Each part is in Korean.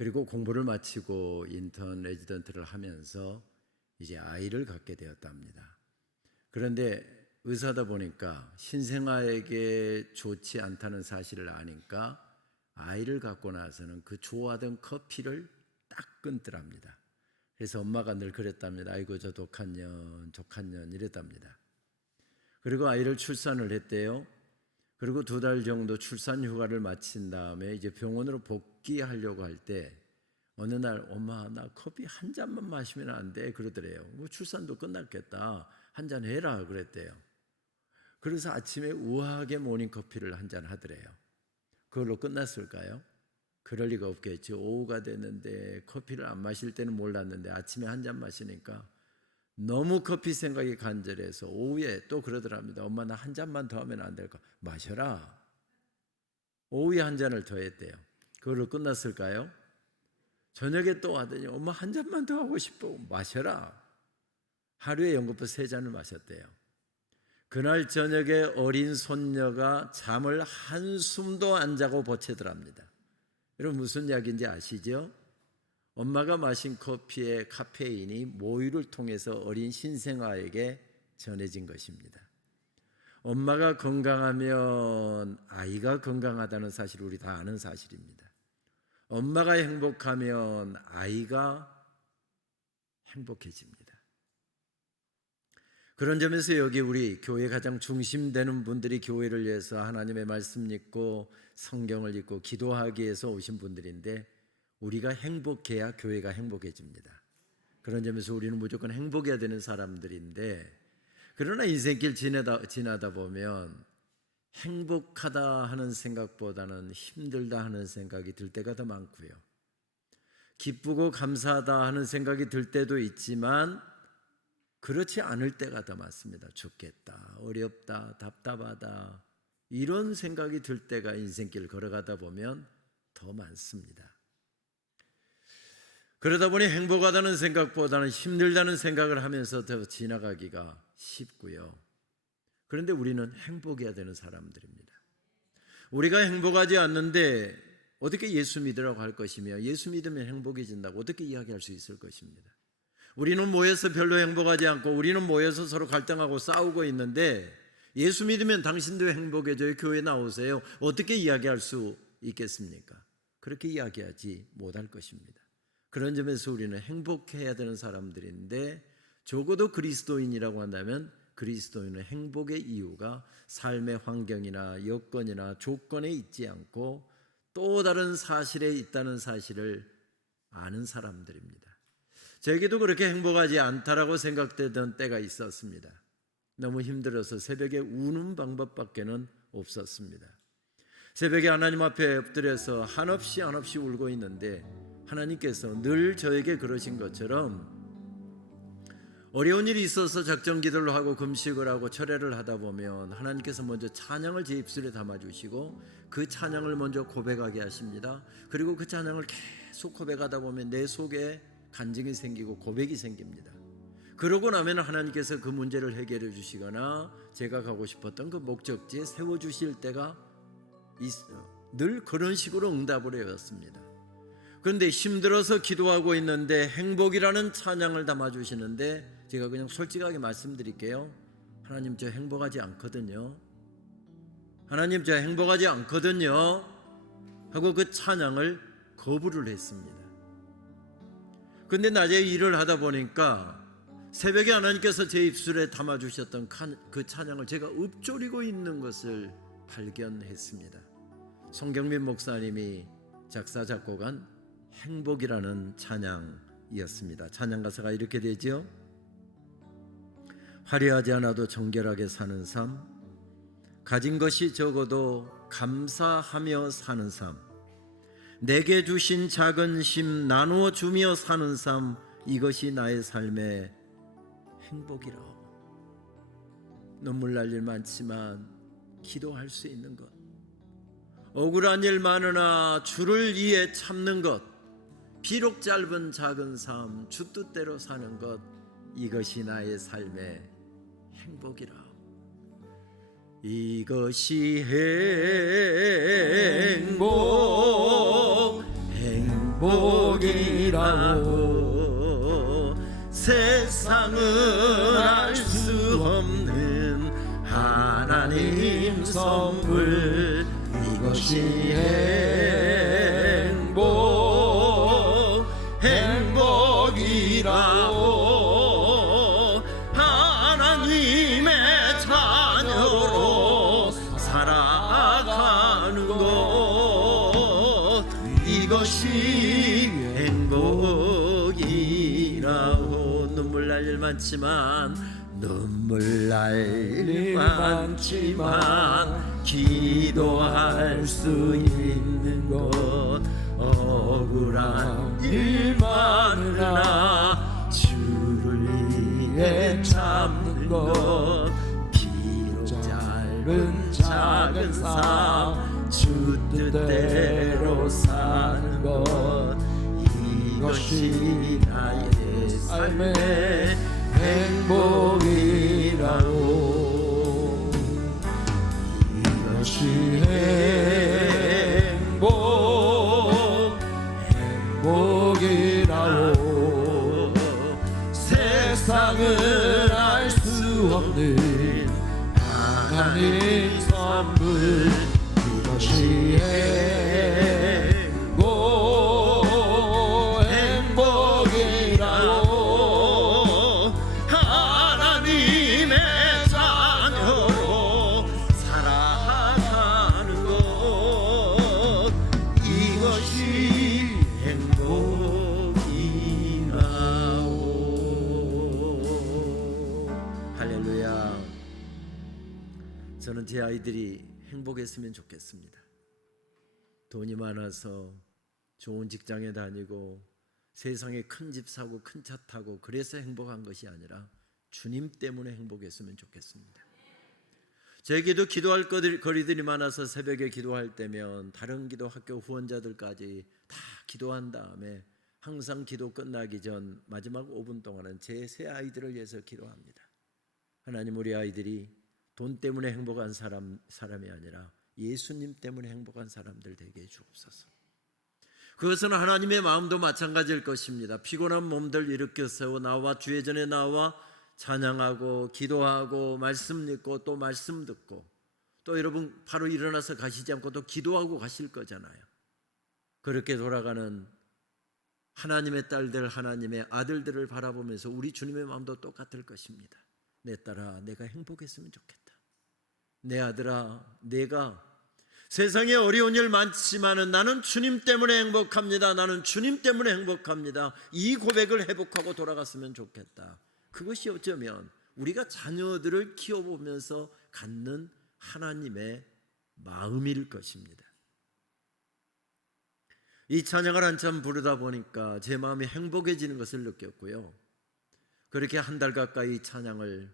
그리고 공부를 마치고 인턴 레지던트를 하면서 이제 아이를 갖게 되었답니다. 그런데 의사다 보니까 신생아에게 좋지 않다는 사실을 아니까 아이를 갖고 나서는 그 좋아하던 커피를 딱 끊더랍니다. 그래서 엄마가 늘 그랬답니다. 아이고 저 독한 년 이랬답니다. 그리고 아이를 출산을 했대요. 그리고 2달 정도 출산 휴가를 마친 다음에 이제 병원으로 복귀하려고 할 때 어느 날 엄마 나 커피 한 잔만 마시면 안 돼 그러더래요. 뭐 출산도 끝났겠다. 한 잔 해라 그랬대요. 그래서 아침에 우아하게 모닝커피를 한 잔 하더래요. 그걸로 끝났을까요? 그럴 리가 없겠죠. 오후가 됐는데 커피를 안 마실 때는 몰랐는데 아침에 한 잔 마시니까 너무 커피 생각이 간절해서 오후에 또 그러더랍니다. 엄마 나 한 잔만 더 하면 안 될까? 마셔라. 오후에 한 잔을 더 했대요. 그걸로 끝났을까요? 저녁에 또 하더니 엄마 한 잔만 더 하고 싶어. 마셔라. 하루에 연거푸 3잔을 마셨대요. 그날 저녁에 어린 손녀가 잠을 한숨도 안 자고 보채더랍니다. 여러분 무슨 이야기인지 아시죠? 엄마가 마신 커피의 카페인이 모유를 통해서 어린 신생아에게 전해진 것입니다. 엄마가 건강하면 아이가 건강하다는 사실을 우리 다 아는 사실입니다. 엄마가 행복하면 아이가 행복해집니다. 그런 점에서 여기 우리 교회 가장 중심되는 분들이 교회를 위해서 하나님의 말씀 읽고 성경을 읽고 기도하기 위해서 오신 분들인데 우리가 행복해야 교회가 행복해집니다. 그런 점에서 우리는 무조건 행복해야 되는 사람들인데 그러나 인생길 지나다 보면 행복하다 하는 생각보다는 힘들다 하는 생각이 들 때가 더 많고요. 기쁘고 감사하다 하는 생각이 들 때도 있지만 그렇지 않을 때가 더 많습니다. 죽겠다, 어렵다, 답답하다 이런 생각이 들 때가 인생길 걸어가다 보면 더 많습니다. 그러다 보니 행복하다는 생각보다는 힘들다는 생각을 하면서 더 지나가기가 쉽고요. 그런데 우리는 행복해야 되는 사람들입니다. 우리가 행복하지 않는데 어떻게 예수 믿으라고 할 것이며 예수 믿으면 행복해진다고 어떻게 이야기할 수 있을 것입니다. 우리는 모여서 별로 행복하지 않고 우리는 모여서 서로 갈등하고 싸우고 있는데 예수 믿으면 당신도 행복해져요. 교회 나오세요. 어떻게 이야기할 수 있겠습니까? 그렇게 이야기하지 못할 것입니다. 그런 점에서 우리는 행복해야 되는 사람들인데 적어도 그리스도인이라고 한다면 그리스도인은 행복의 이유가 삶의 환경이나 여건이나 조건에 있지 않고 또 다른 사실에 있다는 사실을 아는 사람들입니다. 저에게도 그렇게 행복하지 않다라고 생각되던 때가 있었습니다. 너무 힘들어서 새벽에 우는 방법밖에는 없었습니다. 새벽에 하나님 앞에 엎드려서 한없이 울고 있는데 하나님께서 늘 저에게 그러신 것처럼 어려운 일이 있어서 작정기도를 하고 금식을 하고 철회를 하다 보면 하나님께서 먼저 찬양을 제 입술에 담아주시고 그 찬양을 먼저 고백하게 하십니다. 그리고 그 찬양을 계속 고백하다 보면 내 속에 간증이 생기고 고백이 생깁니다. 그러고 나면 하나님께서 그 문제를 해결해 주시거나 제가 가고 싶었던 그 목적지에 세워주실 때가 늘 그런 식으로 응답을 해왔습니다. 그런데 힘들어서 기도하고 있는데 행복이라는 찬양을 담아주시는데 제가 그냥 솔직하게 말씀드릴게요. 하나님 저 행복하지 않거든요. 하나님 저 행복하지 않거든요 하고 그 찬양을 거부를 했습니다. 근데 낮에 일을 하다 보니까 새벽에 하나님께서 제 입술에 담아주셨던 그 찬양을 제가 읊조리고 있는 것을 발견했습니다. 송경민 목사님이 작사 작곡한 행복이라는 찬양이었습니다. 찬양 가사가 이렇게 되죠. 화려하지 않아도 정결하게 사는 삶, 가진 것이 적어도 감사하며 사는 삶, 내게 주신 작은 심 나누어 주며 사는 삶, 이것이 나의 삶의 행복이라오. 눈물 날 일 많지만 기도할 수 있는 것, 억울한 일 많으나 주를 위해 참는 것, 비록 짧은 작은 삶 주 뜻대로 사는 것, 이것이 나의 삶의 행복이라오. 이것이 행복 행복이라고 세상은 알 수 없는 하나님 선물 이것이 행복이라고 하나님의 자녀로 살아가는 것 이것이 행복이라고 눈물 날 일 많지만 기도할 수 있는 것 억울한 일 많으나 주를 위해 참는 것 비록 짧은 작은 삶 주 뜻대로 사는 것 이것이 나의 삶의 행복이라고 이것이 행복이라고 세상은 알 수 없는 하나님 선물 이것이 행복이라고 하나님의 자녀로 살아가는 것 이것이 행복이라고 할렐루야. 저는 제 아이들이 행복했으면 좋겠습니다. 돈이 많아서 좋은 직장에 다니고 세상에 큰 집 사고 큰 차 타고 그래서 행복한 것이 아니라 주님 때문에 행복했으면 좋겠습니다. 제게도 기도할 거리들이 많아서 새벽에 기도할 때면 다른 기도 학교 후원자들까지 다 기도한 다음에 항상 기도 끝나기 전 마지막 5분 동안은 제 세 아이들을 위해서 기도합니다. 하나님, 우리 아이들이 돈 때문에 행복한 사람이 아니라 예수님 때문에 행복한 사람들 되게 해주옵소서. 그것은 하나님의 마음도 마찬가지일 것입니다. 피곤한 몸들 일으켜 세워 나와 주의 전에 나와 찬양하고 기도하고 말씀 읽고 또 말씀 듣고 또 여러분 바로 일어나서 가시지 않고 또 기도하고 가실 거잖아요. 그렇게 돌아가는 하나님의 딸들, 하나님의 아들들을 바라보면서 우리 주님의 마음도 똑같을 것입니다. 내 딸아, 내가 행복했으면 좋겠다. 내 아들아, 내가 세상에 어려운 일 많지만은 나는 주님 때문에 행복합니다. 나는 주님 때문에 행복합니다. 이 고백을 회복하고 돌아갔으면 좋겠다. 그것이 어쩌면 우리가 자녀들을 키워보면서 갖는 하나님의 마음일 것입니다. 이 찬양을 한참 부르다 보니까 제 마음이 행복해지는 것을 느꼈고요. 그렇게 한 달 가까이 찬양을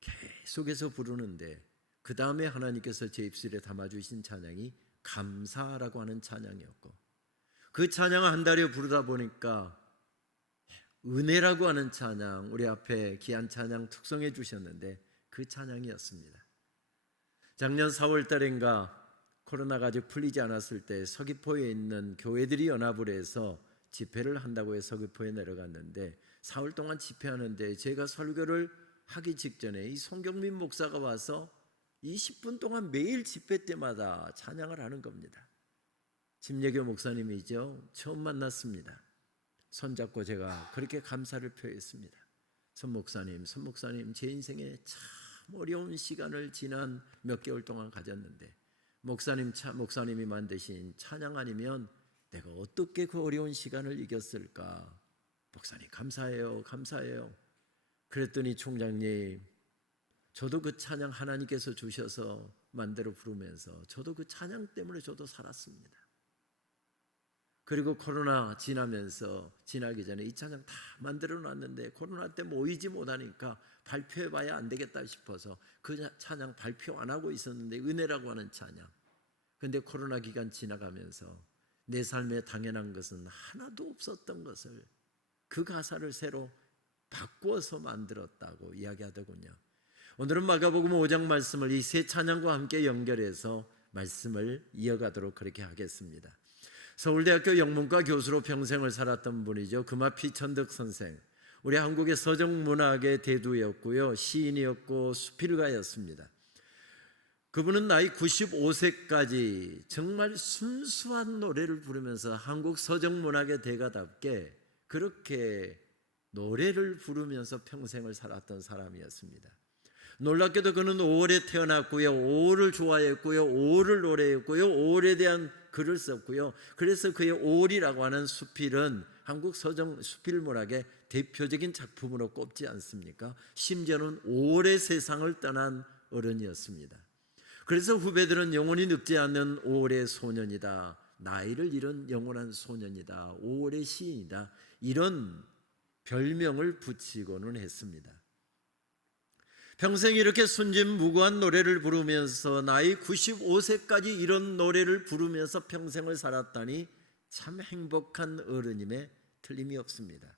계속해서 부르는데 그 다음에 하나님께서 제 입술에 담아주신 찬양이 감사라고 하는 찬양이었고, 그 찬양을 한 달여 부르다 보니까 은혜라고 하는 찬양, 우리 앞에 귀한 찬양 특성해 주셨는데 그 찬양이었습니다. 작년 4월 달인가 코로나가 아직 풀리지 않았을 때 서귀포에 있는 교회들이 연합을 해서 집회를 한다고 해서 서귀포에 내려갔는데 4월 동안 집회하는데 제가 설교를 하기 직전에 이 송경민 목사가 와서 20분 동안 매일 집회 때마다 찬양을 하는 겁니다. 김예교 목사님이죠. 처음 만났습니다. 손잡고 제가 그렇게 감사를 표했습니다. 선 목사님 제 인생에 참 어려운 시간을 지난 몇 개월 동안 가졌는데 목사님이 만드신 찬양 아니면 내가 어떻게 그 어려운 시간을 이겼을까. 목사님 감사해요. 그랬더니 총장님, 저도 그 찬양 하나님께서 주셔서 만들어 부르면서 저도 그 찬양 때문에 저도 살았습니다. 그리고 코로나 지나기 전에 이 찬양 다 만들어 놨는데 코로나 때문에 모이지 못하니까 발표해봐야 안 되겠다 싶어서 그 찬양 발표 안 하고 있었는데, 은혜라고 하는 찬양. 근데 코로나 기간 지나가면서 내 삶에 당연한 것은 하나도 없었던 것을 그 가사를 새로 바꾸어서 만들었다고 이야기하더군요. 오늘은 마가복음 5장 말씀을 이 세 찬양과 함께 연결해서 말씀을 이어가도록 그렇게 하겠습니다. 서울대학교 영문과 교수로 평생을 살았던 분이죠. 금화 피천득 선생. 우리 한국의 서정문학의 대두였고요. 시인이었고 수필가였습니다. 그분은 나이 95세까지 정말 순수한 노래를 부르면서 한국 서정문학의 대가답게 그렇게 노래를 부르면서 평생을 살았던 사람이었습니다. 놀랍게도 그는 5월에 태어났고요. 5월을 좋아했고요. 5월을 노래했고요. 5월에 대한 글을 썼고요. 그래서 그의 5월이라고 하는 수필은 한국 서정 수필문학의 대표적인 작품으로 꼽지 않습니까? 심지어는 5월의 세상을 떠난 어른이었습니다. 그래서 후배들은 영원히 늙지 않는 5월의 소년이다. 나이를 잃은 영원한 소년이다. 5월의 시인이다. 이런 별명을 붙이고는 했습니다. 평생 이렇게 순진무구한 노래를 부르면서 나이 95세까지 이런 노래를 부르면서 평생을 살았다니 참 행복한 어른임에 틀림이 없습니다.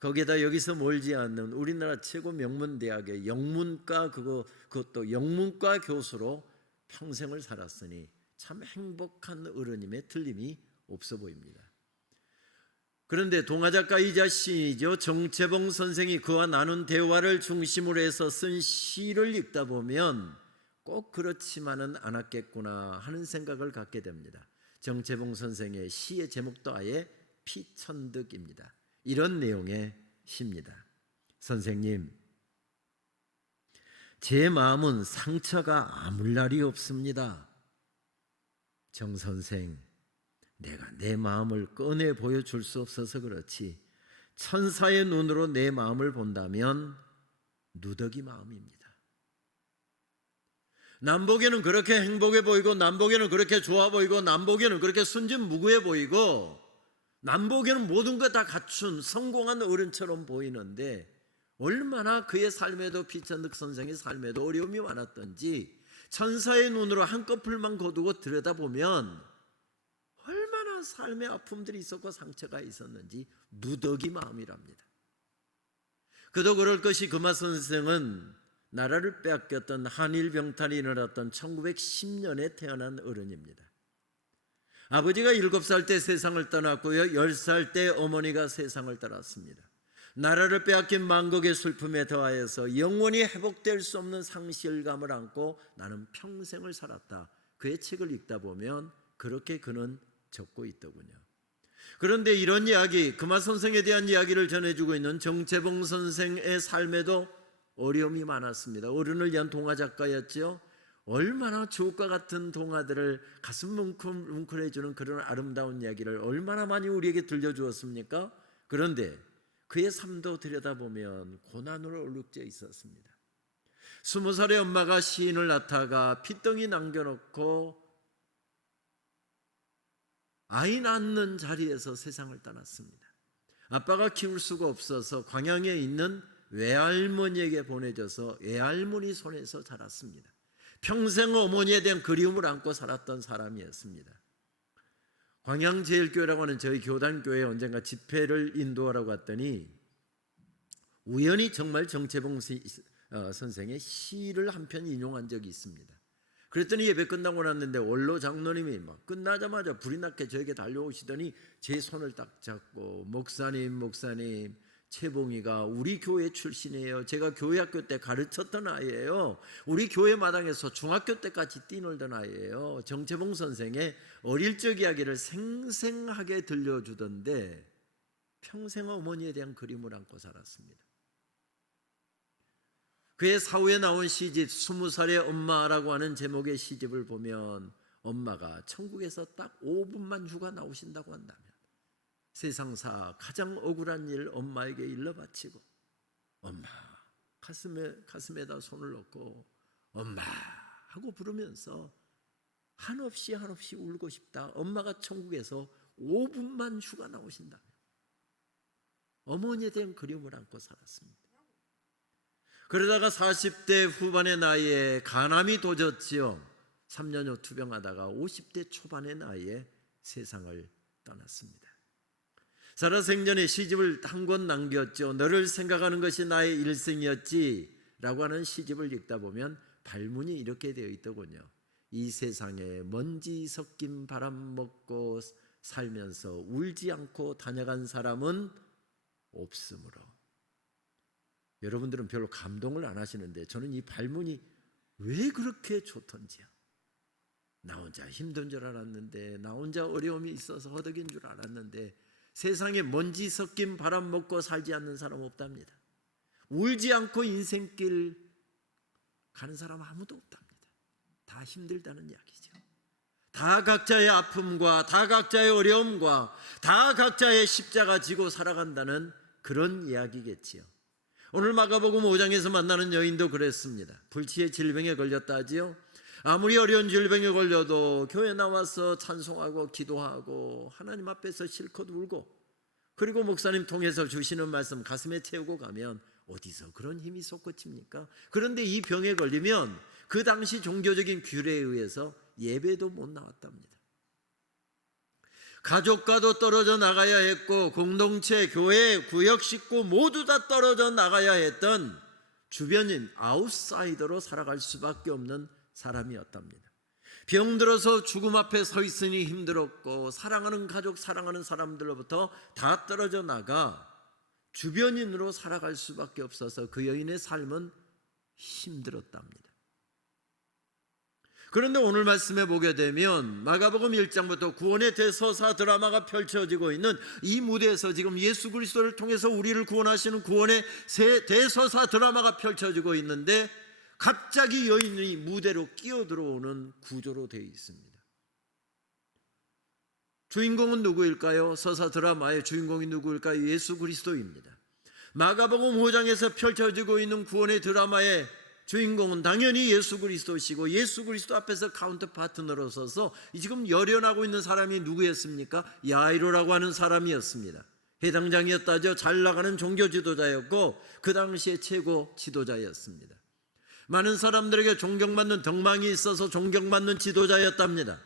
거기에다 여기서 멀지 않는 우리나라 최고 명문대학의 영문과 그것도 영문과 교수로 평생을 살았으니 참 행복한 어른임에 틀림이 없어 보입니다. 그런데 동화작가이자 시인이죠. 정채봉 선생이 그와 나눈 대화를 중심으로 해서 쓴 시를 읽다 보면 꼭 그렇지만은 않았겠구나 하는 생각을 갖게 됩니다. 정채봉 선생의 시의 제목도 아예 피천득입니다. 이런 내용의 시입니다. 선생님, 제 마음은 상처가 아물 날이 없습니다. 정 선생, 내가 내 마음을 꺼내 보여줄 수 없어서 그렇지 천사의 눈으로 내 마음을 본다면 누더기 마음입니다. 남보기에는 그렇게 행복해 보이고 남보기에는 그렇게 좋아 보이고 남보기에는 그렇게 순진무구해 보이고 남보기에는 모든 것 다 갖춘 성공한 어른처럼 보이는데 얼마나 그의 삶에도 피천득 선생의 삶에도 어려움이 많았던지 천사의 눈으로 한꺼풀만 거두고 들여다보면 얼마나 삶의 아픔들이 있었고 상처가 있었는지 누더기 마음이랍니다. 그도 그럴 것이 금화 선생은 나라를 빼앗겼던 한일병탈이 일어났던 1910년에 태어난 어른입니다. 아버지가 7살 때 세상을 떠났고요. 10살 때 어머니가 세상을 떠났습니다. 나라를 빼앗긴 만국의 슬픔에 더하여서 영원히 회복될 수 없는 상실감을 안고 나는 평생을 살았다. 그의 책을 읽다 보면 그렇게 그는 적고 있더군요. 그런데 이런 이야기, 금화 선생에 대한 이야기를 전해주고 있는 정채봉 선생의 삶에도 어려움이 많았습니다. 어른을 위한 동화작가였죠. 얼마나 주옥과 같은 동화들을 가슴 뭉클해주는 그런 아름다운 이야기를 얼마나 많이 우리에게 들려주었습니까? 그런데 그의 삶도 들여다보면 고난으로 얼룩져 있었습니다. 20살의 엄마가 시인을 낳다가 핏덩이 남겨놓고 아이 낳는 자리에서 세상을 떠났습니다. 아빠가 키울 수가 없어서 광양에 있는 외할머니에게 보내져서 외할머니 손에서 자랐습니다. 평생 어머니에 대한 그리움을 안고 살았던 사람이었습니다. 광양제일교회라고 하는 저희 교단교회에 언젠가 집회를 인도하러 갔더니 우연히 정말 정채봉 선생의 시를 한 편 인용한 적이 있습니다. 그랬더니 예배 끝나고 났는데 원로 장로님이 막 끝나자마자 불이 났게 저에게 달려오시더니 제 손을 딱 잡고 목사님 채봉이가 우리 교회 출신이에요. 제가 교회학교 때 가르쳤던 아이예요. 우리 교회 마당에서 중학교 때까지 뛰놀던 아이예요. 정채봉 선생의 어릴 적 이야기를 생생하게 들려주던데 평생 어머니에 대한 그림을 안고 살았습니다. 그의 사후에 나온 시집 20살의 엄마라고 하는 제목의 시집을 보면 엄마가 천국에서 딱 5분만 휴가 나오신다고 한다면 세상사 가장 억울한 일 엄마에게 일러 바치고 엄마 가슴에다 손을 넣고 엄마 하고 부르면서 한없이 울고 싶다. 엄마가 천국에서 5분만 휴가 나오신다면 어머니에 대한 그림을 안고 살았습니다. 그러다가 40대 후반의 나이에 간암이 도졌지요. 3년여 투병하다가 50대 초반의 나이에 세상을 떠났습니다. 살아생전에 시집을 한 권 남겼죠. 너를 생각하는 것이 나의 일생이었지 라고 하는 시집을 읽다 보면 발문이 이렇게 되어 있더군요. 이 세상에 먼지 섞인 바람 먹고 살면서 울지 않고 다녀간 사람은 없으므로. 여러분들은 별로 감동을 안 하시는데 저는 이 발문이 왜 그렇게 좋던지요. 나 혼자 힘든 줄 알았는데, 나 혼자 어려움이 있어서 허덕인 줄 알았는데, 세상에 먼지 섞인 바람 먹고 살지 않는 사람 없답니다. 울지 않고 인생길 가는 사람 아무도 없답니다. 다 힘들다는 이야기죠. 다 각자의 아픔과 다 각자의 어려움과 다 각자의 십자가 지고 살아간다는 그런 이야기겠지요. 오늘 마가복음 5장에서 만나는 여인도 그랬습니다. 불치의 질병에 걸렸다 하지요. 아무리 어려운 질병에 걸려도 교회 나와서 찬송하고 기도하고 하나님 앞에서 실컷 울고, 그리고 목사님 통해서 주시는 말씀 가슴에 채우고 가면 어디서 그런 힘이 솟구칩니까? 그런데 이 병에 걸리면 그 당시 종교적인 규례에 의해서 예배도 못 나왔답니다. 가족과도 떨어져 나가야 했고, 공동체, 교회, 구역 식구 모두 다 떨어져 나가야 했던 주변인 아웃사이더로 살아갈 수밖에 없는 사람이었답니다. 병들어서 죽음 앞에 서 있으니 힘들었고, 사랑하는 가족, 사랑하는 사람들로부터 다 떨어져 나가 주변인으로 살아갈 수밖에 없어서 그 여인의 삶은 힘들었답니다. 그런데 오늘 말씀에 보게 되면 마가복음 1장부터 구원의 대서사 드라마가 펼쳐지고 있는 이 무대에서 지금 예수 그리스도를 통해서 우리를 구원하시는 구원의 대서사 드라마가 펼쳐지고 있는데, 갑자기 여인이 무대로 끼어들어오는 구조로 되어 있습니다. 주인공은 누구일까요? 서사 드라마의 주인공이 누구일까요? 예수 그리스도입니다. 마가복음 5장에서 펼쳐지고 있는 구원의 드라마의 주인공은 당연히 예수 그리스도시고, 예수 그리스도 앞에서 카운터 파트너로 서서 지금 열연하고 있는 사람이 누구였습니까? 야이로라고 하는 사람이었습니다. 해당장이었다죠. 잘 나가는 종교 지도자였고 그 당시의 최고 지도자였습니다. 많은 사람들에게 존경받는 덕망이 있어서 존경받는 지도자였답니다.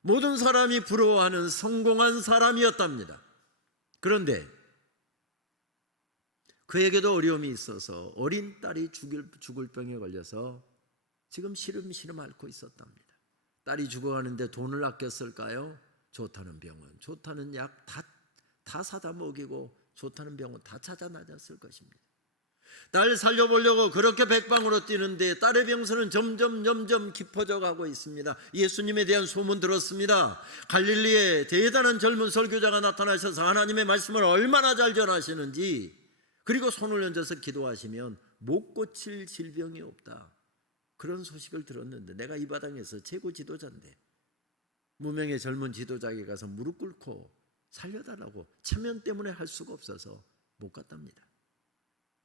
모든 사람이 부러워하는 성공한 사람이었답니다. 그런데 그에게도 어려움이 있어서 어린 딸이 죽을 병에 걸려서 지금 시름시름 앓고 있었답니다. 딸이 죽어가는데 돈을 아꼈을까요? 좋다는 병원, 좋다는 약 다 사다 먹이고 좋다는 병원 다 찾아 다녔을 것입니다. 딸 살려보려고 그렇게 백방으로 뛰는데 딸의 병세는 점점 깊어져 가고 있습니다. 예수님에 대한 소문 들었습니다. 갈릴리에 대단한 젊은 설교자가 나타나셔서 하나님의 말씀을 얼마나 잘 전하시는지, 그리고 손을 얹어서 기도하시면 못 고칠 질병이 없다, 그런 소식을 들었는데, 내가 이 바닥에서 최고 지도자인데 무명의 젊은 지도자에게 가서 무릎 꿇고 살려달라고 체면 때문에 할 수가 없어서 못 갔답니다.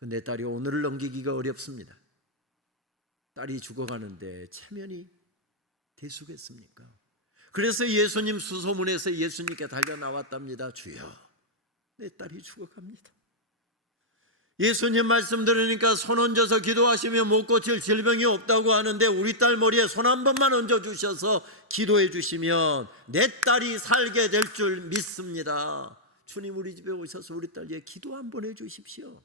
내 딸이 오늘을 넘기기가 어렵습니다. 딸이 죽어가는데 체면이 대수겠습니까? 그래서 예수님 수소문에서 예수님께 달려 나왔답니다. 주여, 내 딸이 죽어갑니다. 예수님 말씀 들으니까 손 얹어서 기도하시면 못 고칠 질병이 없다고 하는데, 우리 딸 머리에 손 한 번만 얹어주셔서 기도해 주시면 내 딸이 살게 될 줄 믿습니다. 주님, 우리 집에 오셔서 우리 딸 위해 기도 한번 해 주십시오.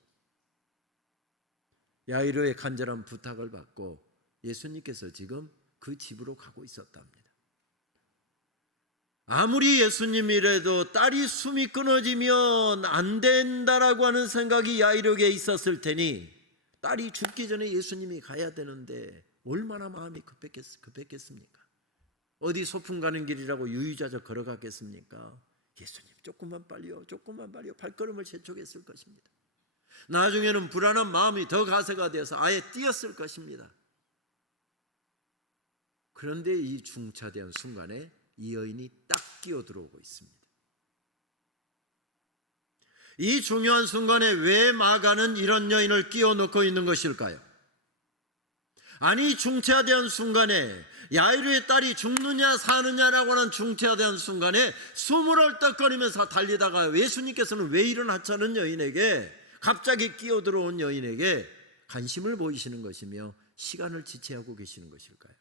야이로의 간절한 부탁을 받고 예수님께서 지금 그 집으로 가고 있었답니다. 아무리 예수님이라도 딸이 숨이 끊어지면 안 된다라고 하는 생각이 야이로에게 있었을 테니, 딸이 죽기 전에 예수님이 가야 되는데 얼마나 마음이 급했겠습니까? 어디 소풍 가는 길이라고 유유자적 걸어갔겠습니까? 예수님, 조금만 빨리요, 조금만 빨리요, 발걸음을 재촉했을 것입니다. 나중에는 불안한 마음이 더 가세가 돼서 아예 뛰었을 것입니다. 그런데 이 중차대한 순간에 이 여인이 딱 끼어들어오고 있습니다. 이 중요한 순간에 왜 마가는 이런 여인을 끼워넣고 있는 것일까요? 아니, 중차대한 순간에 야이로의 딸이 죽느냐 사느냐라고 하는 중차대한 순간에 숨을 헐떡거리면서 달리다가 예수님께서는 왜 이런 하찮은 여인에게, 갑자기 끼어들어온 여인에게 관심을 보이시는 것이며 시간을 지체하고 계시는 것일까요?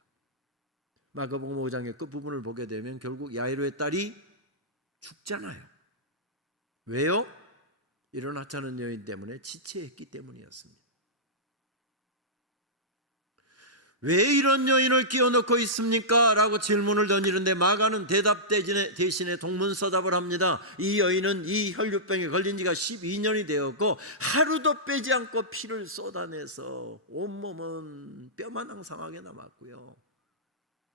마가복음 5장의 끝부분을 보게 되면 결국 야이로의 딸이 죽잖아요. 왜요? 이런 하찮은 여인 때문에 지체했기 때문이었습니다. 왜 이런 여인을 끼워넣고 있습니까? 라고 질문을 던지는데 마가는 대답 대신에 동문서답을 합니다. 이 여인은 이 혈류병에 걸린 지가 12년이 되었고 하루도 빼지 않고 피를 쏟아내서 온몸은 뼈만 항상하게 남았고요,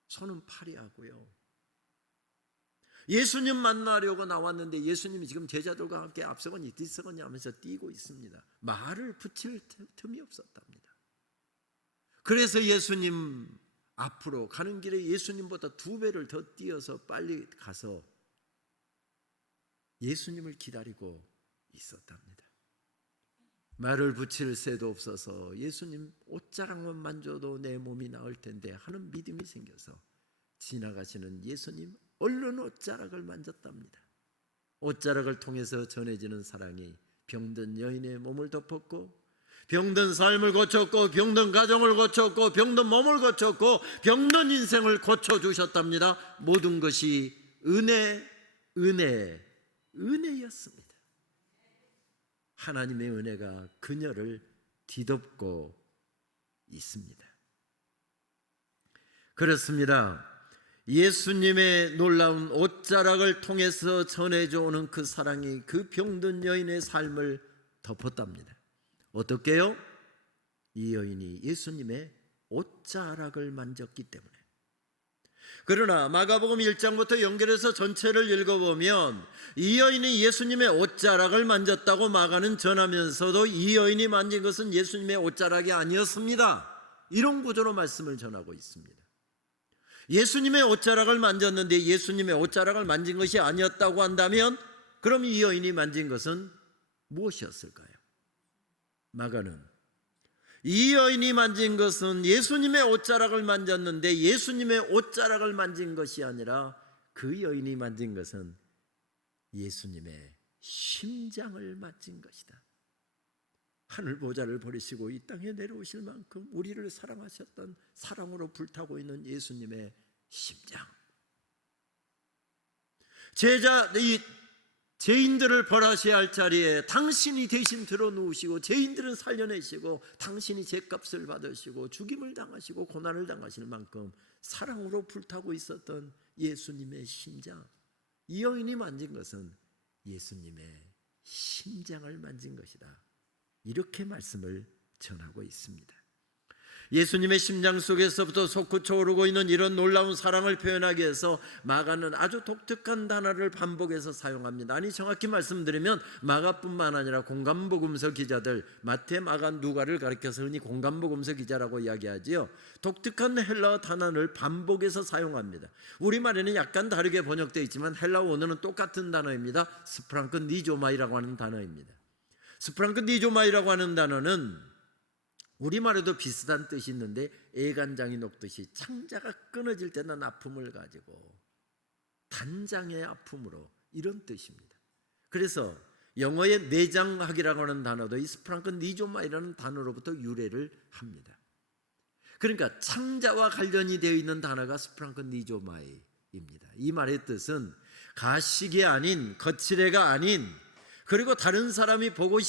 손은 파리하고요. 예수님 만나려고 나왔는데 예수님이 지금 제자들과 함께 앞서거니 뒤서거니 하면서 뛰고 있습니다. 말을 붙일 틈이 없었답니다. 그래서 예수님 앞으로 가는 길에 예수님보다 2배를 더 뛰어서 빨리 가서 예수님을 기다리고 있었답니다. 말을 붙일 새도 없어서 예수님 옷자락만 만져도 내 몸이 나을 텐데 하는 믿음이 생겨서 지나가시는 예수님 얼른 옷자락을 만졌답니다. 옷자락을 통해서 전해지는 사랑이 병든 여인의 몸을 덮었고 병든 삶을 고쳤고 병든 가정을 고쳤고 병든 몸을 고쳤고 병든 인생을 고쳐주셨답니다. 모든 것이 은혜였습니다. 하나님의 은혜가 그녀를 뒤덮고 있습니다. 그렇습니다. 예수님의 놀라운 옷자락을 통해서 전해져 오는 그 사랑이 그 병든 여인의 삶을 덮었답니다. 어떻게요? 이 여인이 예수님의 옷자락을 만졌기 때문에. 그러나 마가복음 1장부터 연결해서 전체를 읽어보면 이 여인이 예수님의 옷자락을 만졌다고 마가는 전하면서도 이 여인이 만진 것은 예수님의 옷자락이 아니었습니다. 이런 구조로 말씀을 전하고 있습니다. 예수님의 옷자락을 만졌는데 예수님의 옷자락을 만진 것이 아니었다고 한다면 그럼 이 여인이 만진 것은 무엇이었을까요? 마가는 이 여인이 만진 것은 예수님의 옷자락을 만졌는데 예수님의 옷자락을 만진 것이 아니라 그 여인이 만진 것은 예수님의 심장을 만진 것이다. 하늘 보좌를 버리시고 이 땅에 내려오실 만큼 우리를 사랑하셨던 사랑으로 불타고 있는 예수님의 심장. 죄인들을 벌하셔야 할 자리에 당신이 대신 들어누우시고 죄인들은 살려내시고 당신이 죄값을 받으시고 죽임을 당하시고 고난을 당하실 만큼 사랑으로 불타고 있었던 예수님의 심장. 이 여인이 만진 것은 예수님의 심장을 만진 것이다. 이렇게 말씀을 전하고 있습니다. 예수님의 심장 속에서부터 솟구쳐 오르고 있는 이런 놀라운 사랑을 표현하기 위해서 마가는 아주 독특한 단어를 반복해서 사용합니다. 아니 정확히 말씀드리면 마가뿐만 아니라 공간복음서 기자들 마태, 마가, 누가를 가리켜서 흔히 공간복음서 기자라고 이야기하지요. 독특한 헬라어 단어를 반복해서 사용합니다. 우리말에는 약간 다르게 번역되어 있지만 헬라어 원어는 똑같은 단어입니다. 스프랑크 니조마이라고 하는 단어입니다. 스프랑크 니조마이라고 하는 단어는 우리말에도 비슷한 뜻이 있는데 애간장이 녹듯이 창자가 끊어질 때 난 아픔을 가지고 단장의 아픔으로 이런 뜻입니다. 그래서 영어의 내장학이라고 하는 단어도 이 스프랑크 니조마이라는 단어로부터 유래를 합니다. 그러니까 창자와 관련이 되어 있는 단어가 스프랑크 니조마이입니다. 이 말의 뜻은 가식이 아닌, 거칠애가 아닌, 그리고 다른 사람이 보고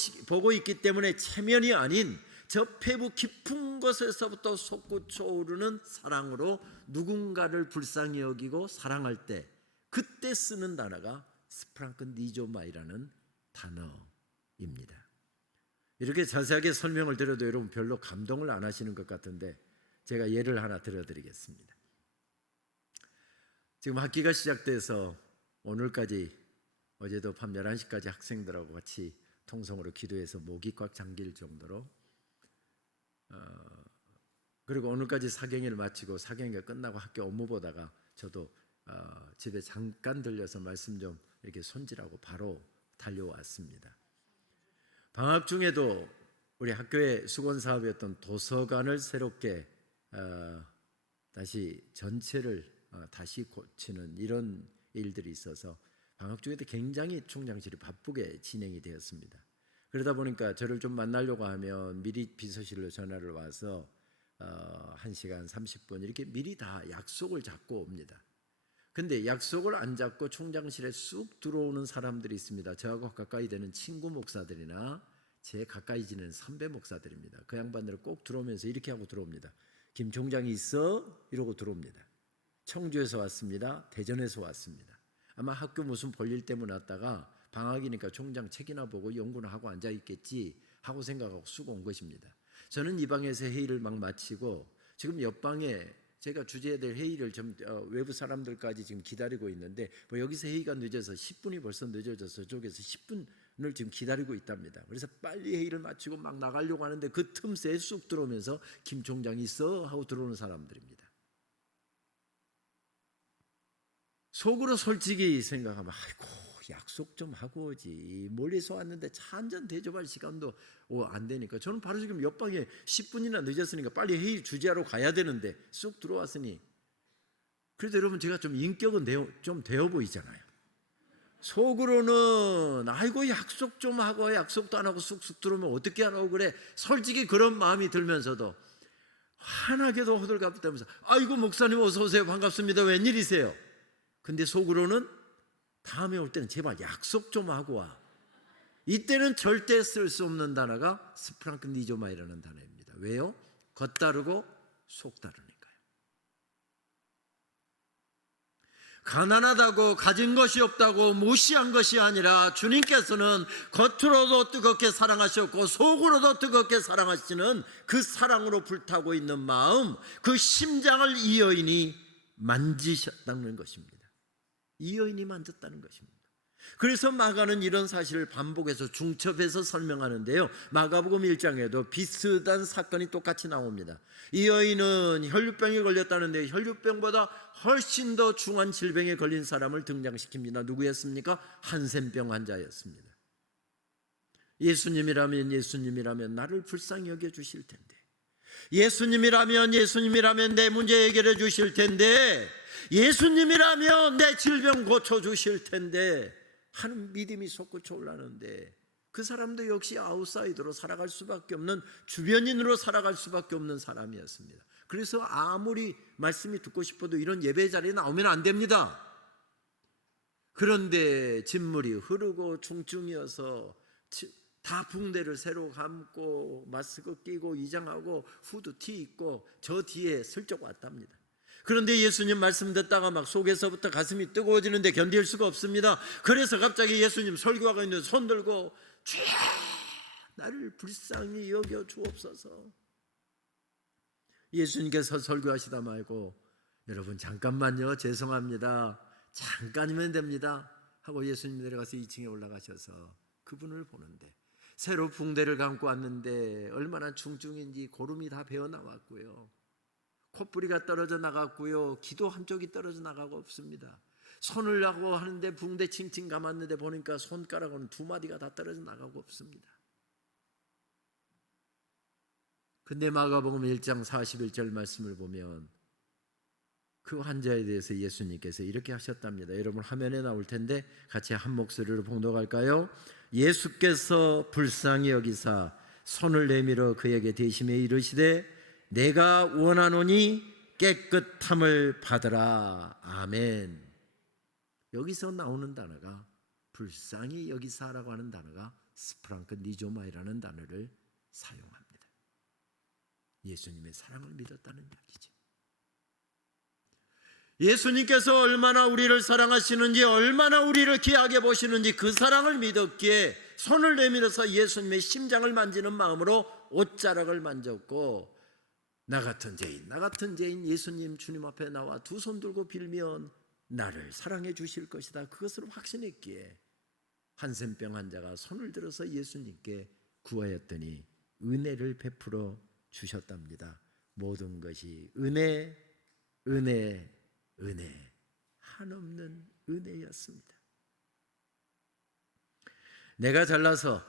있기 때문에 체면이 아닌 저 폐부 깊은 곳에서부터 솟구쳐 오르는 사랑으로 누군가를 불쌍히 여기고 사랑할 때 그때 쓰는 단어가 스프랑크 니조마이라는 단어입니다. 이렇게 자세하게 설명을 드려도 여러분 별로 감동을 안 하시는 것 같은데 제가 예를 하나 들어드리겠습니다. 지금 학기가 시작돼서 오늘까지 어제도 밤 11시까지 학생들하고 같이 통성으로 기도해서 목이 꽉 잠길 정도로 그리고 오늘까지 사경회를 마치고 사경회가 끝나고 학교 업무 보다가 저도 집에 잠깐 들려서 말씀 좀 이렇게 손질하고 바로 달려왔습니다. 방학 중에도 우리 학교의 수건사업이었던 도서관을 새롭게 다시 전체를 다시 고치는 이런 일들이 있어서 방학 중에도 굉장히 총장실이 바쁘게 진행이 되었습니다. 그러다 보니까 저를 좀 만나려고 하면 미리 비서실로 전화를 와서 1시간 30분 이렇게 미리 다 약속을 잡고 옵니다. 근데 약속을 안 잡고 총장실에 쑥 들어오는 사람들이 있습니다. 저하고 가까이 되는 친구 목사들이나 제 가까이 지내는 선배 목사들입니다. 그 양반들은 꼭 들어오면서 이렇게 하고 들어옵니다. 김 총장이 있어? 이러고 들어옵니다. 청주에서 왔습니다. 대전에서 왔습니다. 아마 학교 무슨 볼일 때문에 왔다가 방학이니까 총장 책이나 보고 연구나 하고 앉아있겠지 하고 생각하고 쓰고 온 것입니다. 저는 이 방에서 회의를 막 마치고 지금 옆방에 제가 주재해야 될 회의를 좀 외부 사람들까지 지금 기다리고 있는데 뭐 여기서 회의가 늦어서 10분이 벌써 늦어져서 저쪽에서 10분을 지금 기다리고 있답니다. 그래서 빨리 회의를 마치고 막 나가려고 하는데 그 틈새에 쑥 들어오면서 김 총장이 있어? 하고 들어오는 사람들입니다. 속으로 솔직히 생각하면 아이고 약속 좀 하고 오지, 멀리서 왔는데 차 한잔 대접할 시간도 안 되니까 저는 바로 지금 옆방에 10분이나 늦었으니까 빨리 회의 주재하러 가야 되는데 쑥 들어왔으니, 그래도 여러분 제가 좀 인격은 좀 되어 보이잖아요. 속으로는 아이고 약속 좀 하고 약속도 안 하고 쑥쑥 들어오면 어떻게 하라고 그래, 솔직히 그런 마음이 들면서도 환하게도 호들갑을 아이고 목사님 어서 오세요, 반갑습니다, 웬일이세요? 근데 속으로는 다음에 올 때는 제발 약속 좀 하고 와. 이때는 절대 쓸 수 없는 단어가 스프랑크 니조마이라는 단어입니다. 왜요? 겉다르고 속다르니까요. 가난하다고 가진 것이 없다고 무시한 것이 아니라 주님께서는 겉으로도 뜨겁게 사랑하셨고 속으로도 뜨겁게 사랑하시는 그 사랑으로 불타고 있는 마음, 그 심장을 이 여인이 만지셨다는 것입니다. 이 여인이 만졌다는 것입니다. 그래서 마가는 이런 사실을 반복해서 중첩해서 설명하는데요, 마가복음 1장에도 비슷한 사건이 똑같이 나옵니다. 이 여인은 혈류병에 걸렸다는데 혈류병보다 훨씬 더 중한 질병에 걸린 사람을 등장시킵니다. 누구였습니까? 한센병 환자였습니다. 예수님이라면 나를 불쌍히 여겨주실 텐데, 예수님이라면 내 문제 해결해 주실 텐데, 예수님이라면 내 질병 고쳐주실 텐데 하는 믿음이 솟구쳐 올라오는데, 그 사람도 역시 아웃사이더로 살아갈 수밖에 없는, 주변인으로 살아갈 수밖에 없는 사람이었습니다. 그래서 아무리 말씀이 듣고 싶어도 이런 예배 자리에 나오면 안 됩니다. 그런데 진물이 흐르고 중증이어서 다 붕대를 새로 감고 마스크 끼고 위장하고 후드티 입고 저 뒤에 슬쩍 왔답니다. 그런데 예수님 말씀 듣다가 막 속에서부터 가슴이 뜨거워지는데 견딜 수가 없습니다. 그래서 갑자기 예수님 설교하고 있는데 손 들고 주여 나를 불쌍히 여겨 주옵소서. 예수님께서 설교하시다 말고 여러분 잠깐만요, 죄송합니다, 잠깐이면 됩니다 하고 예수님 내려가서 2층에 올라가셔서 그분을 보는데, 새로 붕대를 감고 왔는데 얼마나 중증인지 고름이 다 배어 나왔고요, 콧부리가 떨어져 나갔고요, 기도 한쪽이 떨어져 나가고 없습니다. 손을 하고 하는데 붕대 칭칭 감았는데 보니까 손가락은 2마디가 다 떨어져 나가고 없습니다. 근데 마가복음 1장 41절 말씀을 보면 그 환자에 대해서 예수님께서 이렇게 하셨답니다. 여러분 화면에 나올 텐데 같이 한 목소리로 봉독할까요? 예수께서 불쌍히 여기사 손을 내밀어 그에게 대심에 이르시되 내가 원하노니 깨끗함을 받으라. 아멘. 여기서 나오는 단어가 불쌍히 여기사라고 하는 단어가 스프랑크 니조마이라는 단어를 사용합니다. 예수님의 사랑을 믿었다는 이야기죠. 예수님께서 얼마나 우리를 사랑하시는지, 얼마나 우리를 귀하게 보시는지 그 사랑을 믿었기에 손을 내밀어서 예수님의 심장을 만지는 마음으로 옷자락을 만졌고, 나 같은 죄인 예수님 주님 앞에 나와 두 손 들고 빌면 나를 사랑해 주실 것이다, 그것을 확신했기에 한센병 환자가 손을 들어서 예수님께 구하였더니 은혜를 베풀어 주셨답니다. 모든 것이 은혜, 한없는 은혜였습니다. 내가 잘나서,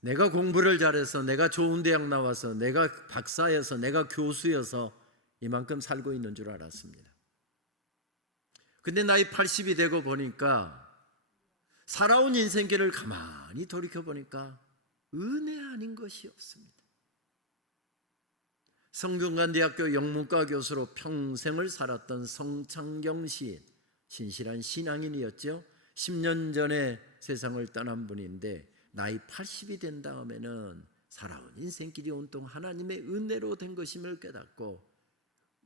내가 공부를 잘해서, 내가 좋은 대학 나와서, 내가 박사여서, 내가 교수여서 이만큼 살고 있는 줄 알았습니다. 근데 나이 80이 되고 보니까, 살아온 인생길을 가만히 돌이켜보니까 은혜 아닌 것이 없습니다. 성균관대학교 영문과 교수로 평생을 살았던 성창경 시인, 신실한 신앙인이었죠. 10년 전에 세상을 떠난 분인데 나이 80이 된 다음에는 살아온 인생길이 온통 하나님의 은혜로 된 것임을 깨닫고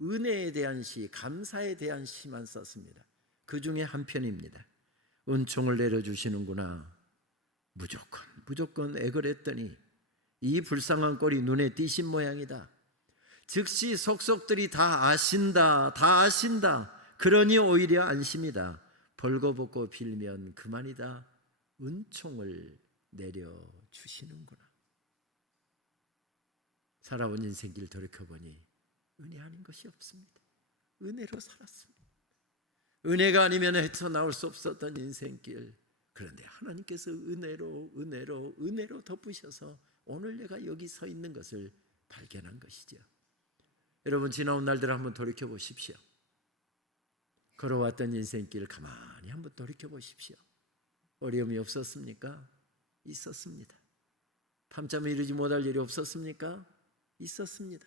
은혜에 대한 시, 감사에 대한 시만 썼습니다. 그 중에 한 편입니다. 은총을 내려주시는구나. 무조건 애걸했더니 이 불쌍한 꼴이 눈에 띄신 모양이다. 즉시 속속들이 다 아신다. 그러니 오히려 안심이다. 벌거벗고 빌면 그만이다. 은총을 내려주시는구나. 살아온 인생길 돌이켜보니 은혜 아닌 것이 없습니다. 은혜로 살았습니다. 은혜가 아니면 헤쳐나올 수 없었던 인생길. 그런데 하나님께서 은혜로 덮으셔서 오늘 내가 여기 서 있는 것을 발견한 것이죠. 여러분, 지나온 날들을 한번 돌이켜 보십시오. 걸어왔던 인생길 가만히 한번 돌이켜 보십시오. 어려움이 없었습니까? 있었습니다. 밤잠을 이루지 못할 일이 없었습니까? 있었습니다.